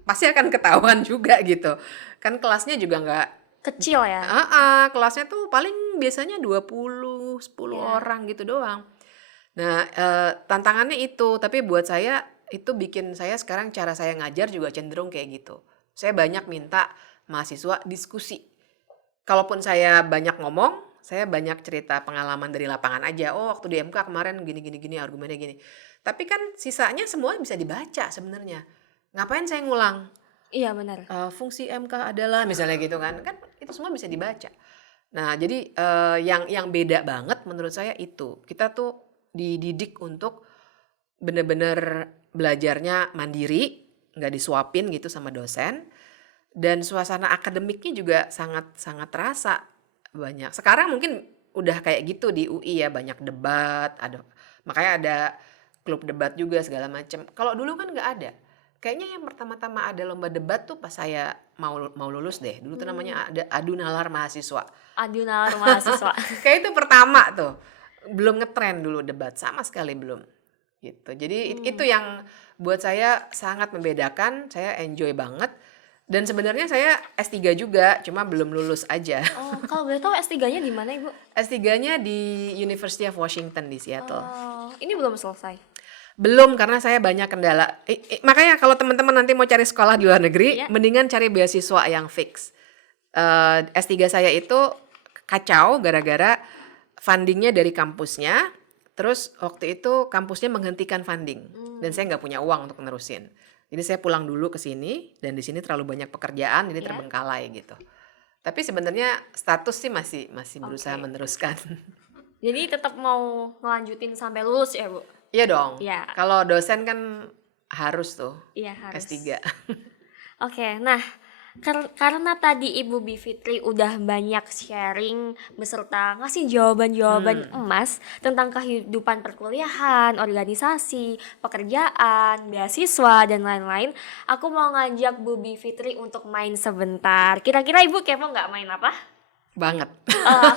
pasti akan ketahuan juga gitu. Kan kelasnya juga nggak, Kecil ya. kelasnya tuh paling biasanya 20, 10 Ya. orang gitu doang. Nah, tantangannya itu, tapi buat saya itu bikin saya sekarang cara saya ngajar juga cenderung kayak gitu. Saya banyak minta mahasiswa diskusi. Kalaupun saya banyak ngomong, saya banyak cerita pengalaman dari lapangan aja. "Oh, waktu di MK kemarin gini gini gini, argumennya gini." Tapi kan sisanya semua bisa dibaca sebenarnya. Ngapain saya ngulang? Iya benar. Fungsi MK adalah misalnya gitu kan, kan itu semua bisa dibaca. Nah, jadi, yang beda banget menurut saya itu, kita tuh dididik untuk bener-bener belajarnya mandiri, nggak disuapin gitu sama dosen, dan suasana akademiknya juga sangat sangat terasa, banyak. Sekarang mungkin udah kayak gitu di UI ya, banyak debat, makanya ada klub debat juga segala macam. Kalau dulu kan nggak ada. Kayaknya yang pertama-tama ada lomba debat tuh pas saya mau mau lulus deh. Dulu tuh Hmm, namanya ada adu nalar mahasiswa. adu nalar mahasiswa. Kayak itu pertama tuh. Belum ngetren dulu debat, sama sekali belum. Gitu. Jadi itu Hmm. yang buat saya sangat membedakan, saya enjoy banget. Dan sebenarnya saya S3 juga, cuma belum lulus aja. Oh, kalau boleh tahu S3-nya di mana, Ibu? S3-nya di University of Washington di Seattle. Oh, ini belum selesai. Belum karena saya banyak kendala. Makanya kalau teman-teman nanti mau cari sekolah di luar negeri, Ya. mendingan cari beasiswa yang fix. S3 saya itu kacau gara-gara fundingnya dari kampusnya, terus waktu itu kampusnya menghentikan funding dan Hmm. saya nggak punya uang untuk nerusin. Jadi saya pulang dulu ke sini dan di sini terlalu banyak pekerjaan jadi Ya. terbengkalai gitu. Tapi sebenarnya status sih masih masih berusaha Oke. meneruskan. Jadi tetap mau ngelanjutin sampai lulus ya, Bu? Iya dong. Ya, Kalau dosen kan harus tuh iya harus. S3. Oke, nah karena tadi Ibu Bivitri udah banyak sharing beserta ngasih jawaban-jawaban Hmm. emas tentang kehidupan perkuliahan, organisasi, pekerjaan, beasiswa, dan lain-lain, aku mau ngajak Bu Bivitri untuk main sebentar. Kira-kira Ibu kepo nggak main apa? Banget. Eh,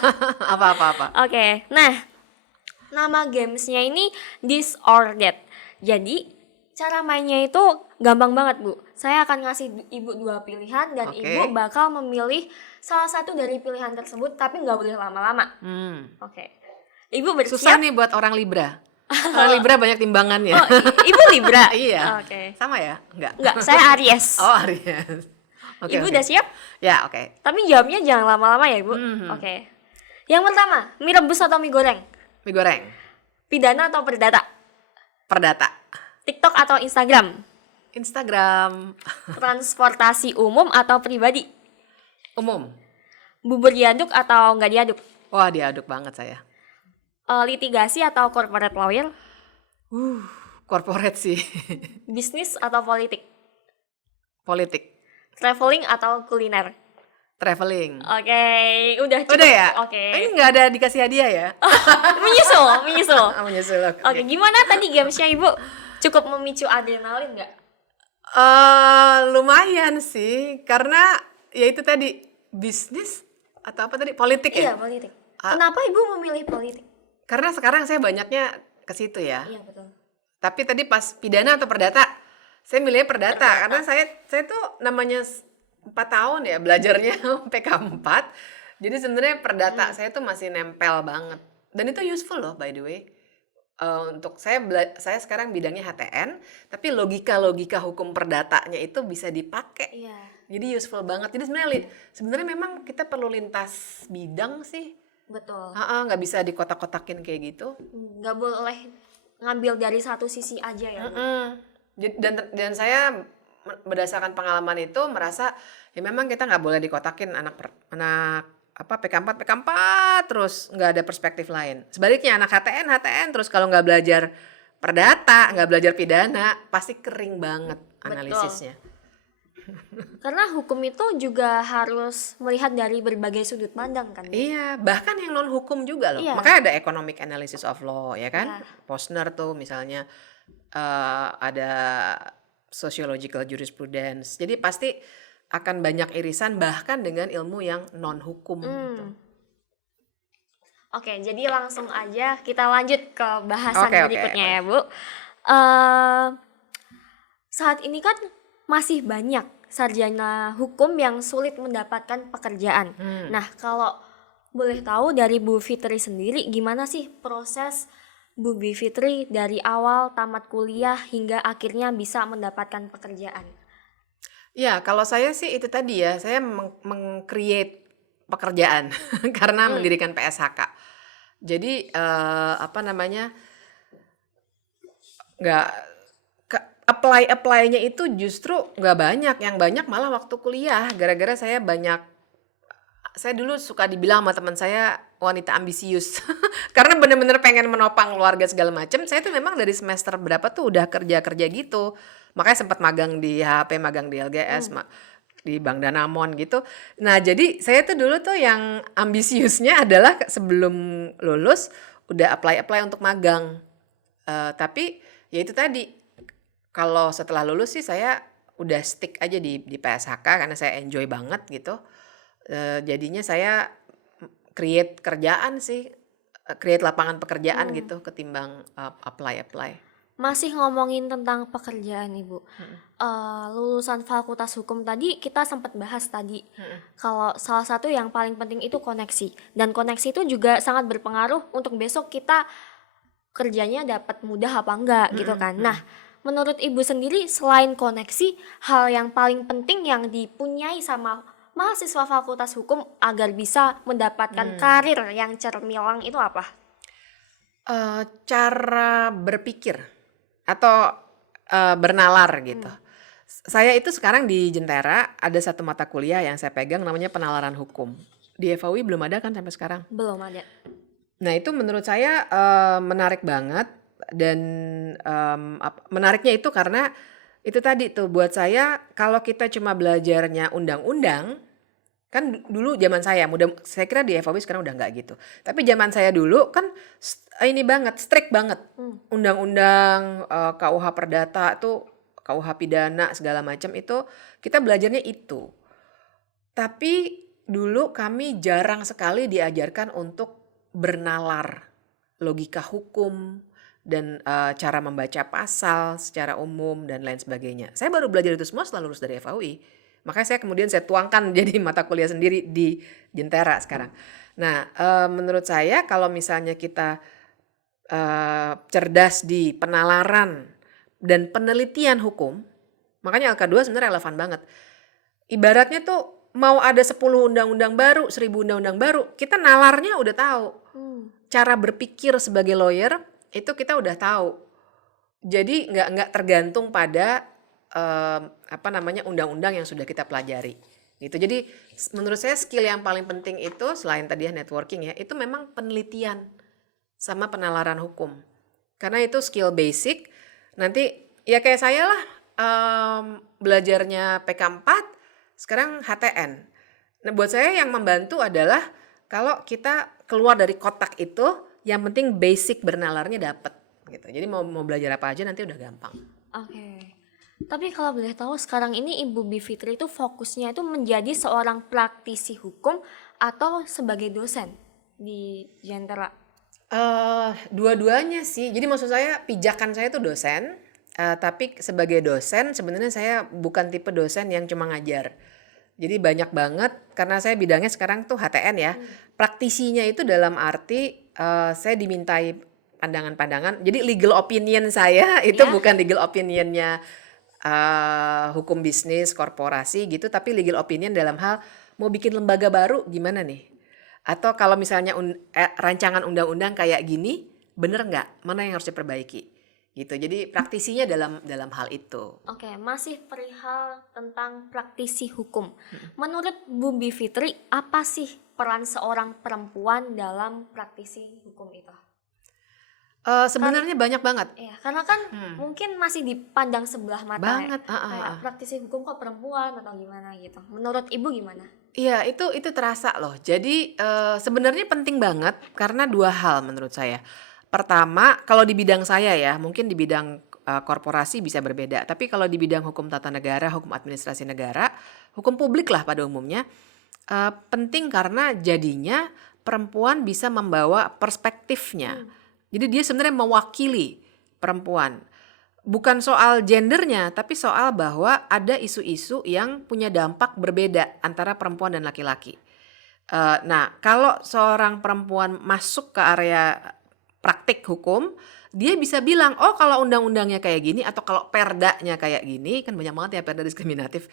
Apa apa apa. Oke, nah Nama gamesnya ini This or That. Jadi cara mainnya itu gampang banget Bu. Saya akan ngasih Ibu 2 pilihan dan Oke. Ibu bakal memilih salah satu dari pilihan tersebut tapi nggak boleh lama-lama. Oke. Ibu Susah bersiap? nih buat orang Libra. Orang Libra banyak timbangannya. Oh, Ibu Libra? Iya. Oke. Sama ya? Enggak, saya Aries. Oh, Aries. Oke, Ibu oke. udah siap? Ya, oke. Tapi jawabnya jangan lama-lama ya Ibu. Oke. Yang pertama, mie rebus atau mie goreng? Mie goreng. Pidana atau perdata? Perdata. TikTok atau Instagram? Instagram. Transportasi umum atau pribadi? Umum. Bubur diaduk atau nggak diaduk? Wah, diaduk banget saya. Litigasi atau corporate lawyer? Corporate sih. Bisnis atau politik? Politik. Traveling atau kuliner? Traveling. Oke, udah cukup. Udah ya? Oke. Ini nggak ada dikasih hadiah ya? Menyusul. Menyusul. Oke, gimana tadi gamesnya Ibu? Cukup memicu adrenalin nggak? Lumayan sih, karena ya itu tadi bisnis atau apa tadi politik Iya, ya. politik. Kenapa Ibu memilih politik? Karena sekarang saya banyaknya ke situ ya. Iya, betul. Tapi tadi pas pidana atau perdata, saya milihnya perdata karena saya tuh namanya 4 tahun ya belajarnya PK4. Jadi sebenarnya perdata saya tuh masih nempel banget. Dan itu useful loh by the way. Untuk saya sekarang bidangnya HTN, tapi logika hukum perdatanya itu bisa dipakai. Iya. Jadi useful banget. Jadi sebenarnya memang kita perlu lintas bidang sih. Betul. Nggak bisa dikotak-kotakin kayak gitu. Nggak boleh ngambil dari satu sisi aja ya. Bu? Dan saya berdasarkan pengalaman itu merasa ya memang kita nggak boleh dikotakin anak PK4 terus nggak ada perspektif lain. Sebaliknya anak HTN terus kalau nggak belajar perdata, nggak belajar pidana pasti kering banget analisisnya. Karena hukum itu juga harus melihat dari berbagai sudut pandang kan. Bu? Iya, bahkan yang non hukum juga loh. Iya. Makanya ada economic analysis of law ya kan. Iya. Posner tuh misalnya ada sociological jurisprudence. Jadi pasti akan banyak irisan bahkan dengan ilmu yang non hukum gitu. Oke, jadi langsung aja kita lanjut ke bahasan Oke, berikutnya boleh. ya Bu. Saat ini kan masih banyak sarjana hukum yang sulit mendapatkan pekerjaan. Nah, kalau boleh tahu dari Bu Fitri sendiri, gimana sih proses Bu Fitri dari awal tamat kuliah hingga akhirnya bisa mendapatkan pekerjaan? Ya, kalau saya sih itu tadi ya, saya meng-create pekerjaan karena mendirikan PSHK. Jadi nggak apply-nya itu justru nggak banyak, yang banyak malah waktu kuliah. Gara-gara saya dulu suka dibilang sama teman saya wanita ambisius karena bener-bener pengen menopang keluarga segala macam. Saya tuh memang dari semester berapa tuh udah kerja gitu, makanya sempat magang di HP, magang di LGS, di Bank Danamon gitu. Nah jadi saya tuh dulu tuh yang ambisiusnya adalah sebelum lulus udah apply untuk magang. Tapi ya itu tadi, kalau setelah lulus sih saya udah stick aja di PSHK karena saya enjoy banget gitu. Jadinya saya create kerjaan sih, create lapangan pekerjaan gitu ketimbang apply. Masih ngomongin tentang pekerjaan Ibu. Lulusan fakultas hukum tadi kita sempat bahas tadi. Kalau salah satu yang paling penting itu koneksi. Dan koneksi itu juga sangat berpengaruh untuk besok kita kerjanya dapat mudah apa enggak gitu kan. Nah, menurut Ibu sendiri selain koneksi, hal yang paling penting yang dipunyai sama mahasiswa fakultas hukum agar bisa mendapatkan karir yang cermilang itu apa? Cara berpikir atau bernalar gitu. Saya itu sekarang di Jentera ada satu mata kuliah yang saya pegang namanya penalaran hukum. Di FAUI belum ada kan sampai sekarang? Belum ada. Nah itu menurut saya menarik banget dan menariknya itu karena itu tadi tuh buat saya kalau kita cuma belajarnya undang-undang, kan dulu zaman saya kira di FAUI sekarang udah nggak gitu. Tapi zaman saya dulu kan ini banget, strict banget. Undang-undang, KUH Perdata tuh, KUH Pidana segala macam itu kita belajarnya itu. Tapi dulu kami jarang sekali diajarkan untuk bernalar. logika hukum, dan cara membaca pasal secara umum dan lain sebagainya. Saya baru belajar itu semua setelah lulus dari FAUI. Makanya saya tuangkan jadi mata kuliah sendiri di Jentera sekarang. Nah, menurut saya kalau misalnya kita cerdas di penalaran dan penelitian hukum, makanya LK2 sebenarnya relevan banget. Ibaratnya tuh mau ada 10 undang-undang baru, 1000 undang-undang baru, kita nalarnya udah tahu. Cara berpikir sebagai lawyer itu kita udah tahu. Jadi nggak tergantung pada undang-undang yang sudah kita pelajari. Gitu. Jadi menurut saya skill yang paling penting itu selain tadi networking ya, itu memang penelitian sama penalaran hukum. Karena itu skill basic. Nanti ya kayak saya lah belajarnya PK4, sekarang HTN. Nah buat saya yang membantu adalah kalau kita keluar dari kotak itu, yang penting basic bernalarnya dapet gitu. Jadi mau belajar apa aja nanti udah gampang. Oke. Tapi kalau boleh tahu sekarang ini Ibu Bivitri itu fokusnya itu menjadi seorang praktisi hukum atau sebagai dosen di Jentera? Dua-duanya sih. Jadi maksud saya pijakan saya itu dosen, tapi sebagai dosen sebenarnya saya bukan tipe dosen yang cuma ngajar. Jadi banyak banget karena saya bidangnya sekarang tuh HTN ya. Praktisinya itu dalam arti saya dimintai pandangan-pandangan. Jadi legal opinion saya itu Ya. bukan legal opinionnya hukum bisnis, korporasi gitu, tapi legal opinion dalam hal mau bikin lembaga baru gimana nih? Atau kalau misalnya rancangan undang-undang kayak gini, bener nggak? Mana yang harus diperbaiki? Gitu. Jadi praktisinya dalam hal itu. Oke, masih perihal tentang praktisi hukum. Menurut Bu Bivitri, apa sih peran seorang perempuan dalam praktisi hukum itu? Sebenarnya banyak banget. Ya, karena kan mungkin masih dipandang sebelah mata Banget, ya. Kayak praktisi hukum kok perempuan atau gimana gitu. Menurut Ibu gimana? Iya, itu terasa loh. Jadi sebenarnya penting banget karena dua hal menurut saya. Pertama, kalau di bidang saya ya, mungkin di bidang korporasi bisa berbeda. Tapi kalau di bidang hukum tata negara, hukum administrasi negara, hukum publik lah pada umumnya, penting karena jadinya perempuan bisa membawa perspektifnya. Jadi dia sebenarnya mewakili perempuan. Bukan soal gendernya, tapi soal bahwa ada isu-isu yang punya dampak berbeda antara perempuan dan laki-laki. Nah, kalau seorang perempuan masuk ke area praktik hukum, dia bisa bilang, oh kalau undang-undangnya kayak gini, atau kalau perdanya kayak gini, kan banyak banget ya perda diskriminatif.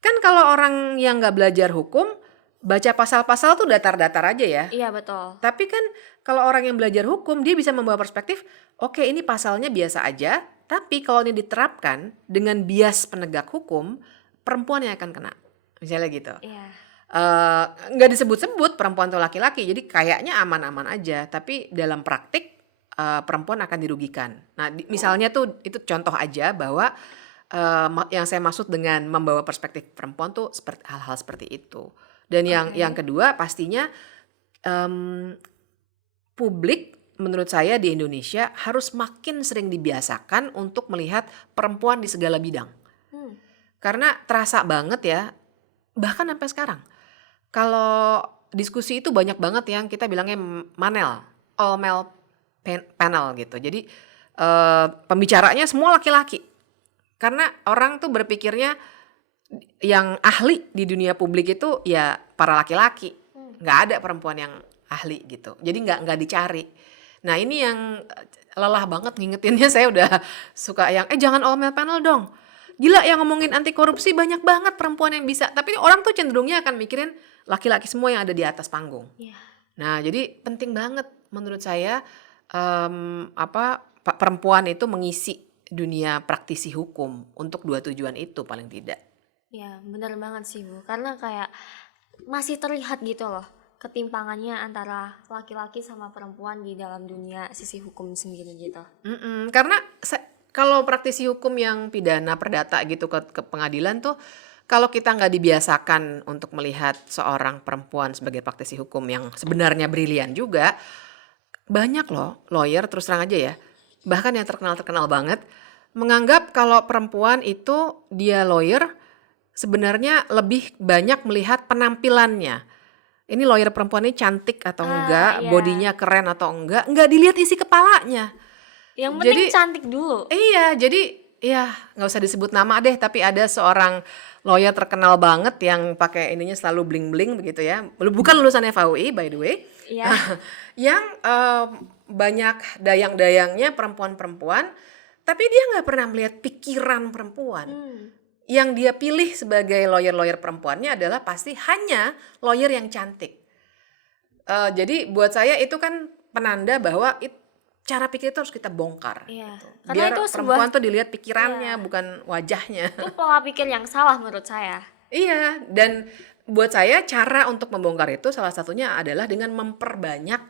Kan kalau orang yang nggak belajar hukum, baca pasal-pasal tuh datar-datar aja ya. Iya, betul. Tapi kan kalau orang yang belajar hukum, dia bisa membawa perspektif, oke ini pasalnya biasa aja, tapi kalau ini diterapkan dengan bias penegak hukum, perempuan yang akan kena. Misalnya gitu. Iya. Nggak disebut-sebut perempuan atau laki-laki, jadi kayaknya aman-aman aja. Tapi dalam praktik, perempuan akan dirugikan. Nah misalnya tuh, itu contoh aja bahwa yang saya maksud dengan membawa perspektif perempuan tuh hal-hal seperti itu. Dan yang kedua pastinya publik menurut saya di Indonesia harus makin sering dibiasakan untuk melihat perempuan di segala bidang. Karena terasa banget ya, bahkan sampai sekarang. Kalau diskusi itu banyak banget yang kita bilangnya manel, all male panel gitu. Jadi pembicaranya semua laki-laki. Karena orang tuh berpikirnya yang ahli di dunia publik itu ya para laki-laki, nggak ada perempuan yang ahli gitu. Jadi nggak dicari. Nah ini yang lelah banget ngingetinnya, saya udah suka yang jangan all male panel dong. Gila yang ngomongin anti korupsi banyak banget perempuan yang bisa. Tapi orang tuh cenderungnya akan mikirin laki-laki semua yang ada di atas panggung. Nah jadi penting banget menurut saya perempuan itu mengisi dunia praktisi hukum untuk dua tujuan itu paling tidak. Ya, benar banget sih Bu. Karena kayak masih terlihat gitu loh ketimpangannya antara laki-laki sama perempuan di dalam dunia sisi hukum sendiri gitu. Karena kalau praktisi hukum yang pidana perdata gitu ke pengadilan tuh, kalau kita nggak dibiasakan untuk melihat seorang perempuan sebagai praktisi hukum yang sebenarnya brilian juga, banyak loh lawyer terus terang aja ya, bahkan yang terkenal banget, menganggap kalau perempuan itu dia lawyer sebenarnya lebih banyak melihat penampilannya. ini lawyer perempuan ini cantik atau enggak, Iya. bodinya keren atau enggak dilihat isi kepalanya. Yang penting Jadi cantik dulu. iya, jadi ya nggak usah disebut nama deh, tapi ada seorang lawyer terkenal banget yang pakai ininya selalu bling-bling begitu ya. Bukan lulusan FHUI by the way. Iya. Yang banyak dayang-dayangnya perempuan-perempuan, tapi dia nggak pernah melihat pikiran perempuan. Yang dia pilih sebagai lawyer-lawyer perempuannya adalah pasti hanya lawyer yang cantik. Jadi buat saya itu kan penanda bahwa cara pikir itu harus kita bongkar. Iya. Gitu. Karena Biar itu perempuan sebuah tuh dilihat pikirannya, Iya. bukan wajahnya. itu pola pikir yang salah menurut saya. Iya, dan buat saya cara untuk membongkar itu salah satunya adalah dengan memperbanyak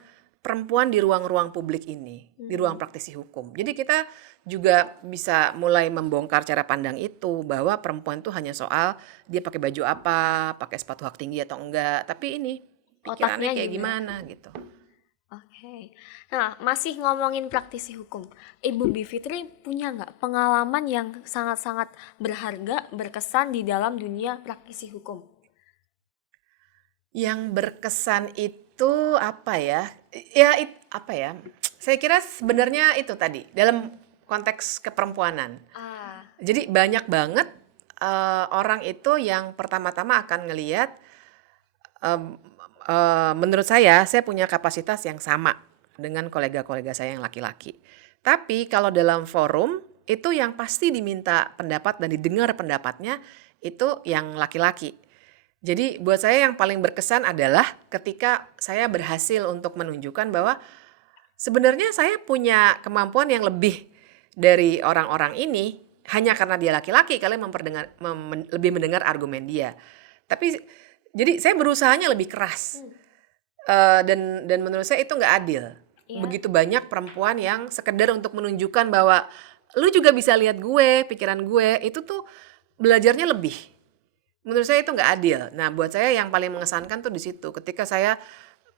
perempuan di ruang-ruang publik ini, di ruang praktisi hukum. Jadi kita juga bisa mulai membongkar cara pandang itu bahwa perempuan tuh hanya soal dia pakai baju apa, pakai sepatu hak tinggi atau enggak, tapi ini pikirannya Otaknya kayak juga. gimana gitu. Oke. Nah, masih ngomongin praktisi hukum. Ibu Bivitri punya nggak pengalaman yang sangat-sangat berharga, berkesan di dalam dunia praktisi hukum? Yang berkesan itu apa ya? Ya apa ya? Saya kira sebenarnya itu tadi dalam konteks keperempuanan. Jadi banyak banget orang itu yang pertama-tama akan ngelihat menurut saya punya kapasitas yang sama dengan kolega-kolega saya yang laki-laki. Tapi kalau dalam forum itu yang pasti diminta pendapat dan didengar pendapatnya itu yang laki-laki. Jadi buat saya yang paling berkesan adalah ketika saya berhasil untuk menunjukkan bahwa sebenarnya saya punya kemampuan yang lebih dari orang-orang ini hanya karena dia laki-laki kalian lebih mendengar argumen dia. Tapi jadi saya berusahanya lebih keras. Dan menurut saya itu nggak adil. Iya. Begitu banyak perempuan yang sekedar untuk menunjukkan bahwa lu juga bisa lihat gue, pikiran gue, itu tuh belajarnya lebih. Menurut saya itu nggak adil. Nah, buat saya yang paling mengesankan tuh di situ. Ketika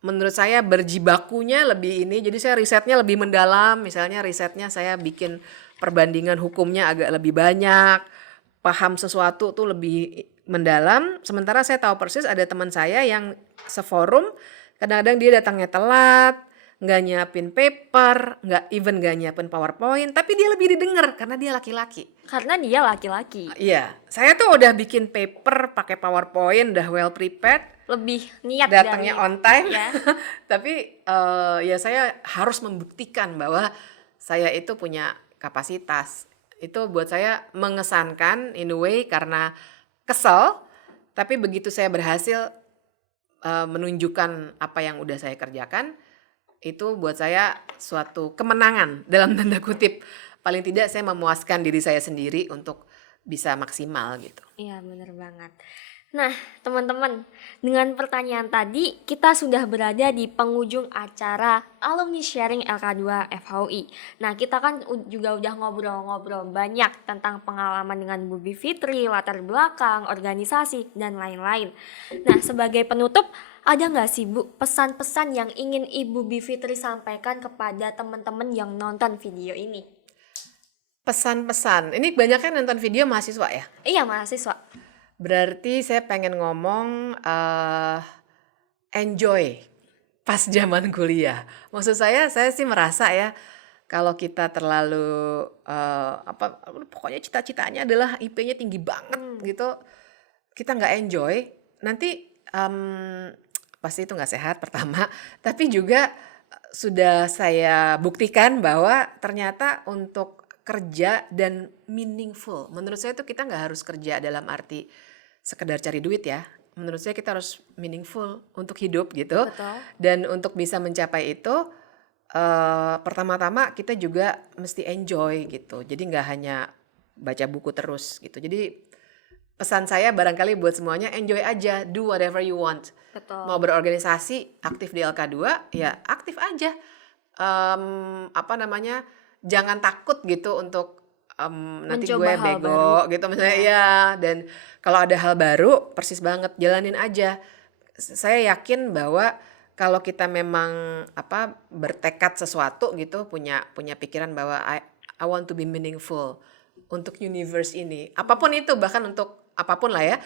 menurut saya berjibakunya lebih ini, jadi saya risetnya lebih mendalam. Misalnya risetnya saya bikin perbandingan hukumnya agak lebih banyak, paham sesuatu tuh lebih mendalam. Sementara saya tahu persis ada teman saya yang seforum, kadang-kadang dia datangnya telat, nggak nyiapin paper, nggak nyiapin PowerPoint, tapi dia lebih didengar karena dia laki-laki. Karena dia laki-laki. Iya, saya tuh udah bikin paper pakai PowerPoint, udah well prepared, Lebih niat datangnya dari on time, ya. tapi ya saya harus membuktikan bahwa saya itu punya kapasitas. Itu buat saya mengesankan in a way karena kesel, tapi begitu saya berhasil menunjukkan apa yang udah saya kerjakan, itu buat saya suatu kemenangan dalam tanda kutip. Paling tidak saya memuaskan diri saya sendiri untuk bisa maksimal gitu. Iya, bener banget. Nah, teman-teman, dengan pertanyaan tadi kita sudah berada di penghujung acara Alumni Sharing LK2 FHUI. Nah, kita kan juga udah ngobrol-ngobrol banyak tentang pengalaman dengan Bu Bivitri, latar belakang, organisasi, dan lain-lain. Nah, sebagai penutup, ada nggak sih Bu pesan-pesan yang ingin Ibu Bivitri sampaikan kepada teman-teman yang nonton video ini? Pesan-pesan, ini kebanyakan nonton video mahasiswa ya? Iya, mahasiswa. Berarti saya pengen ngomong enjoy pas zaman kuliah. Maksud saya sih merasa ya kalau kita terlalu pokoknya cita-citanya adalah IP-nya tinggi banget gitu, kita nggak enjoy, nanti pasti itu nggak sehat pertama, tapi juga sudah saya buktikan bahwa ternyata untuk kerja dan meaningful, menurut saya itu kita nggak harus kerja dalam arti sekedar cari duit ya. Menurut saya kita harus meaningful untuk hidup gitu. Betul. Dan untuk bisa mencapai itu pertama-tama kita juga mesti enjoy gitu. Jadi nggak hanya baca buku terus gitu. Jadi pesan saya barangkali buat semuanya enjoy aja, do whatever you want. Betul. Mau berorganisasi aktif di LK2 ya aktif aja. Jangan takut gitu untuk nanti Mencoba gue hal bego baru. gitu misalnya ya. Dan kalau ada hal baru persis banget jalanin aja. Saya yakin bahwa kalau kita memang bertekad sesuatu gitu, punya pikiran bahwa I want to be meaningful untuk universe ini, apapun itu, bahkan untuk apapun lah ya,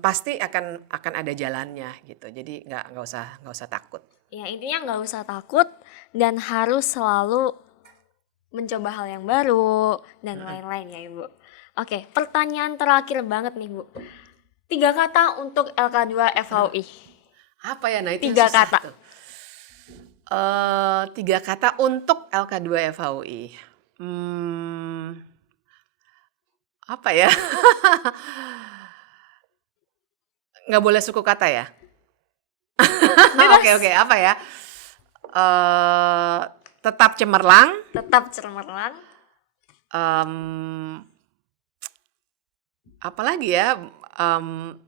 pasti akan ada jalannya gitu. Jadi nggak usah takut. Ya intinya nggak usah takut dan harus selalu mencoba hal yang baru dan lain-lain ya Ibu. Oke, pertanyaan terakhir banget nih Bu. 3 kata untuk LK2 FHUI. Apa ya? Nah itu yang 3 susah kata. tuh. 3 kata untuk LK2 FHUI. Apa ya? Nggak boleh suku kata ya? Bebas. Oke, apa ya? Tetap cemerlang, Tetap cemerlang. apalagi ya?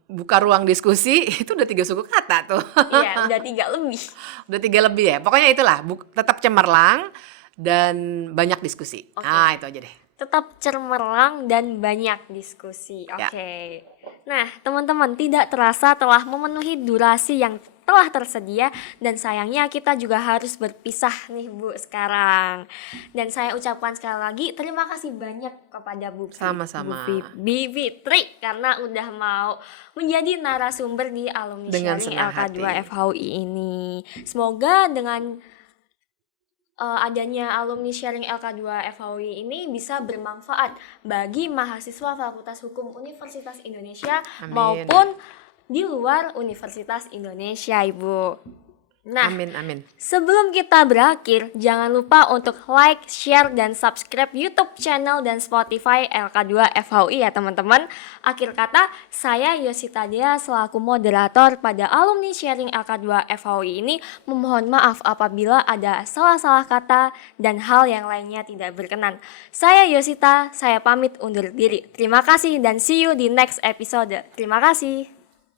Buka ruang diskusi itu udah 3 suku kata tuh. Iya, udah 3 lebih. Udah 3 lebih ya. Pokoknya itulah, tetap cemerlang dan banyak diskusi. Oke. Ah, itu aja deh. Tetap cemerlang dan banyak diskusi. Ya. Oke. Nah, teman-teman, tidak terasa telah memenuhi durasi yang telah tersedia dan sayangnya kita juga harus berpisah nih Bu sekarang. Dan saya ucapkan sekali lagi terima kasih banyak kepada Bu Sama-sama. Fitri karena udah mau menjadi narasumber di Alumni Dengan Sharing senang LK2 hati. FHUI ini. Semoga dengan adanya Alumni Sharing LK2 FHUI ini bisa bermanfaat bagi mahasiswa Fakultas Hukum Universitas Indonesia Amin. maupun di luar Universitas Indonesia, Ibu. Nah, Amin. sebelum kita berakhir, jangan lupa untuk like, share, dan subscribe YouTube channel dan Spotify LK2 FHUI ya teman-teman. Akhir kata, saya Yosita Dea selaku moderator pada Alumni Sharing LK2 FHUI ini memohon maaf apabila ada salah-salah kata dan hal yang lainnya tidak berkenan. Saya Yosita, saya pamit undur diri. Terima kasih dan see you di next episode. Terima kasih.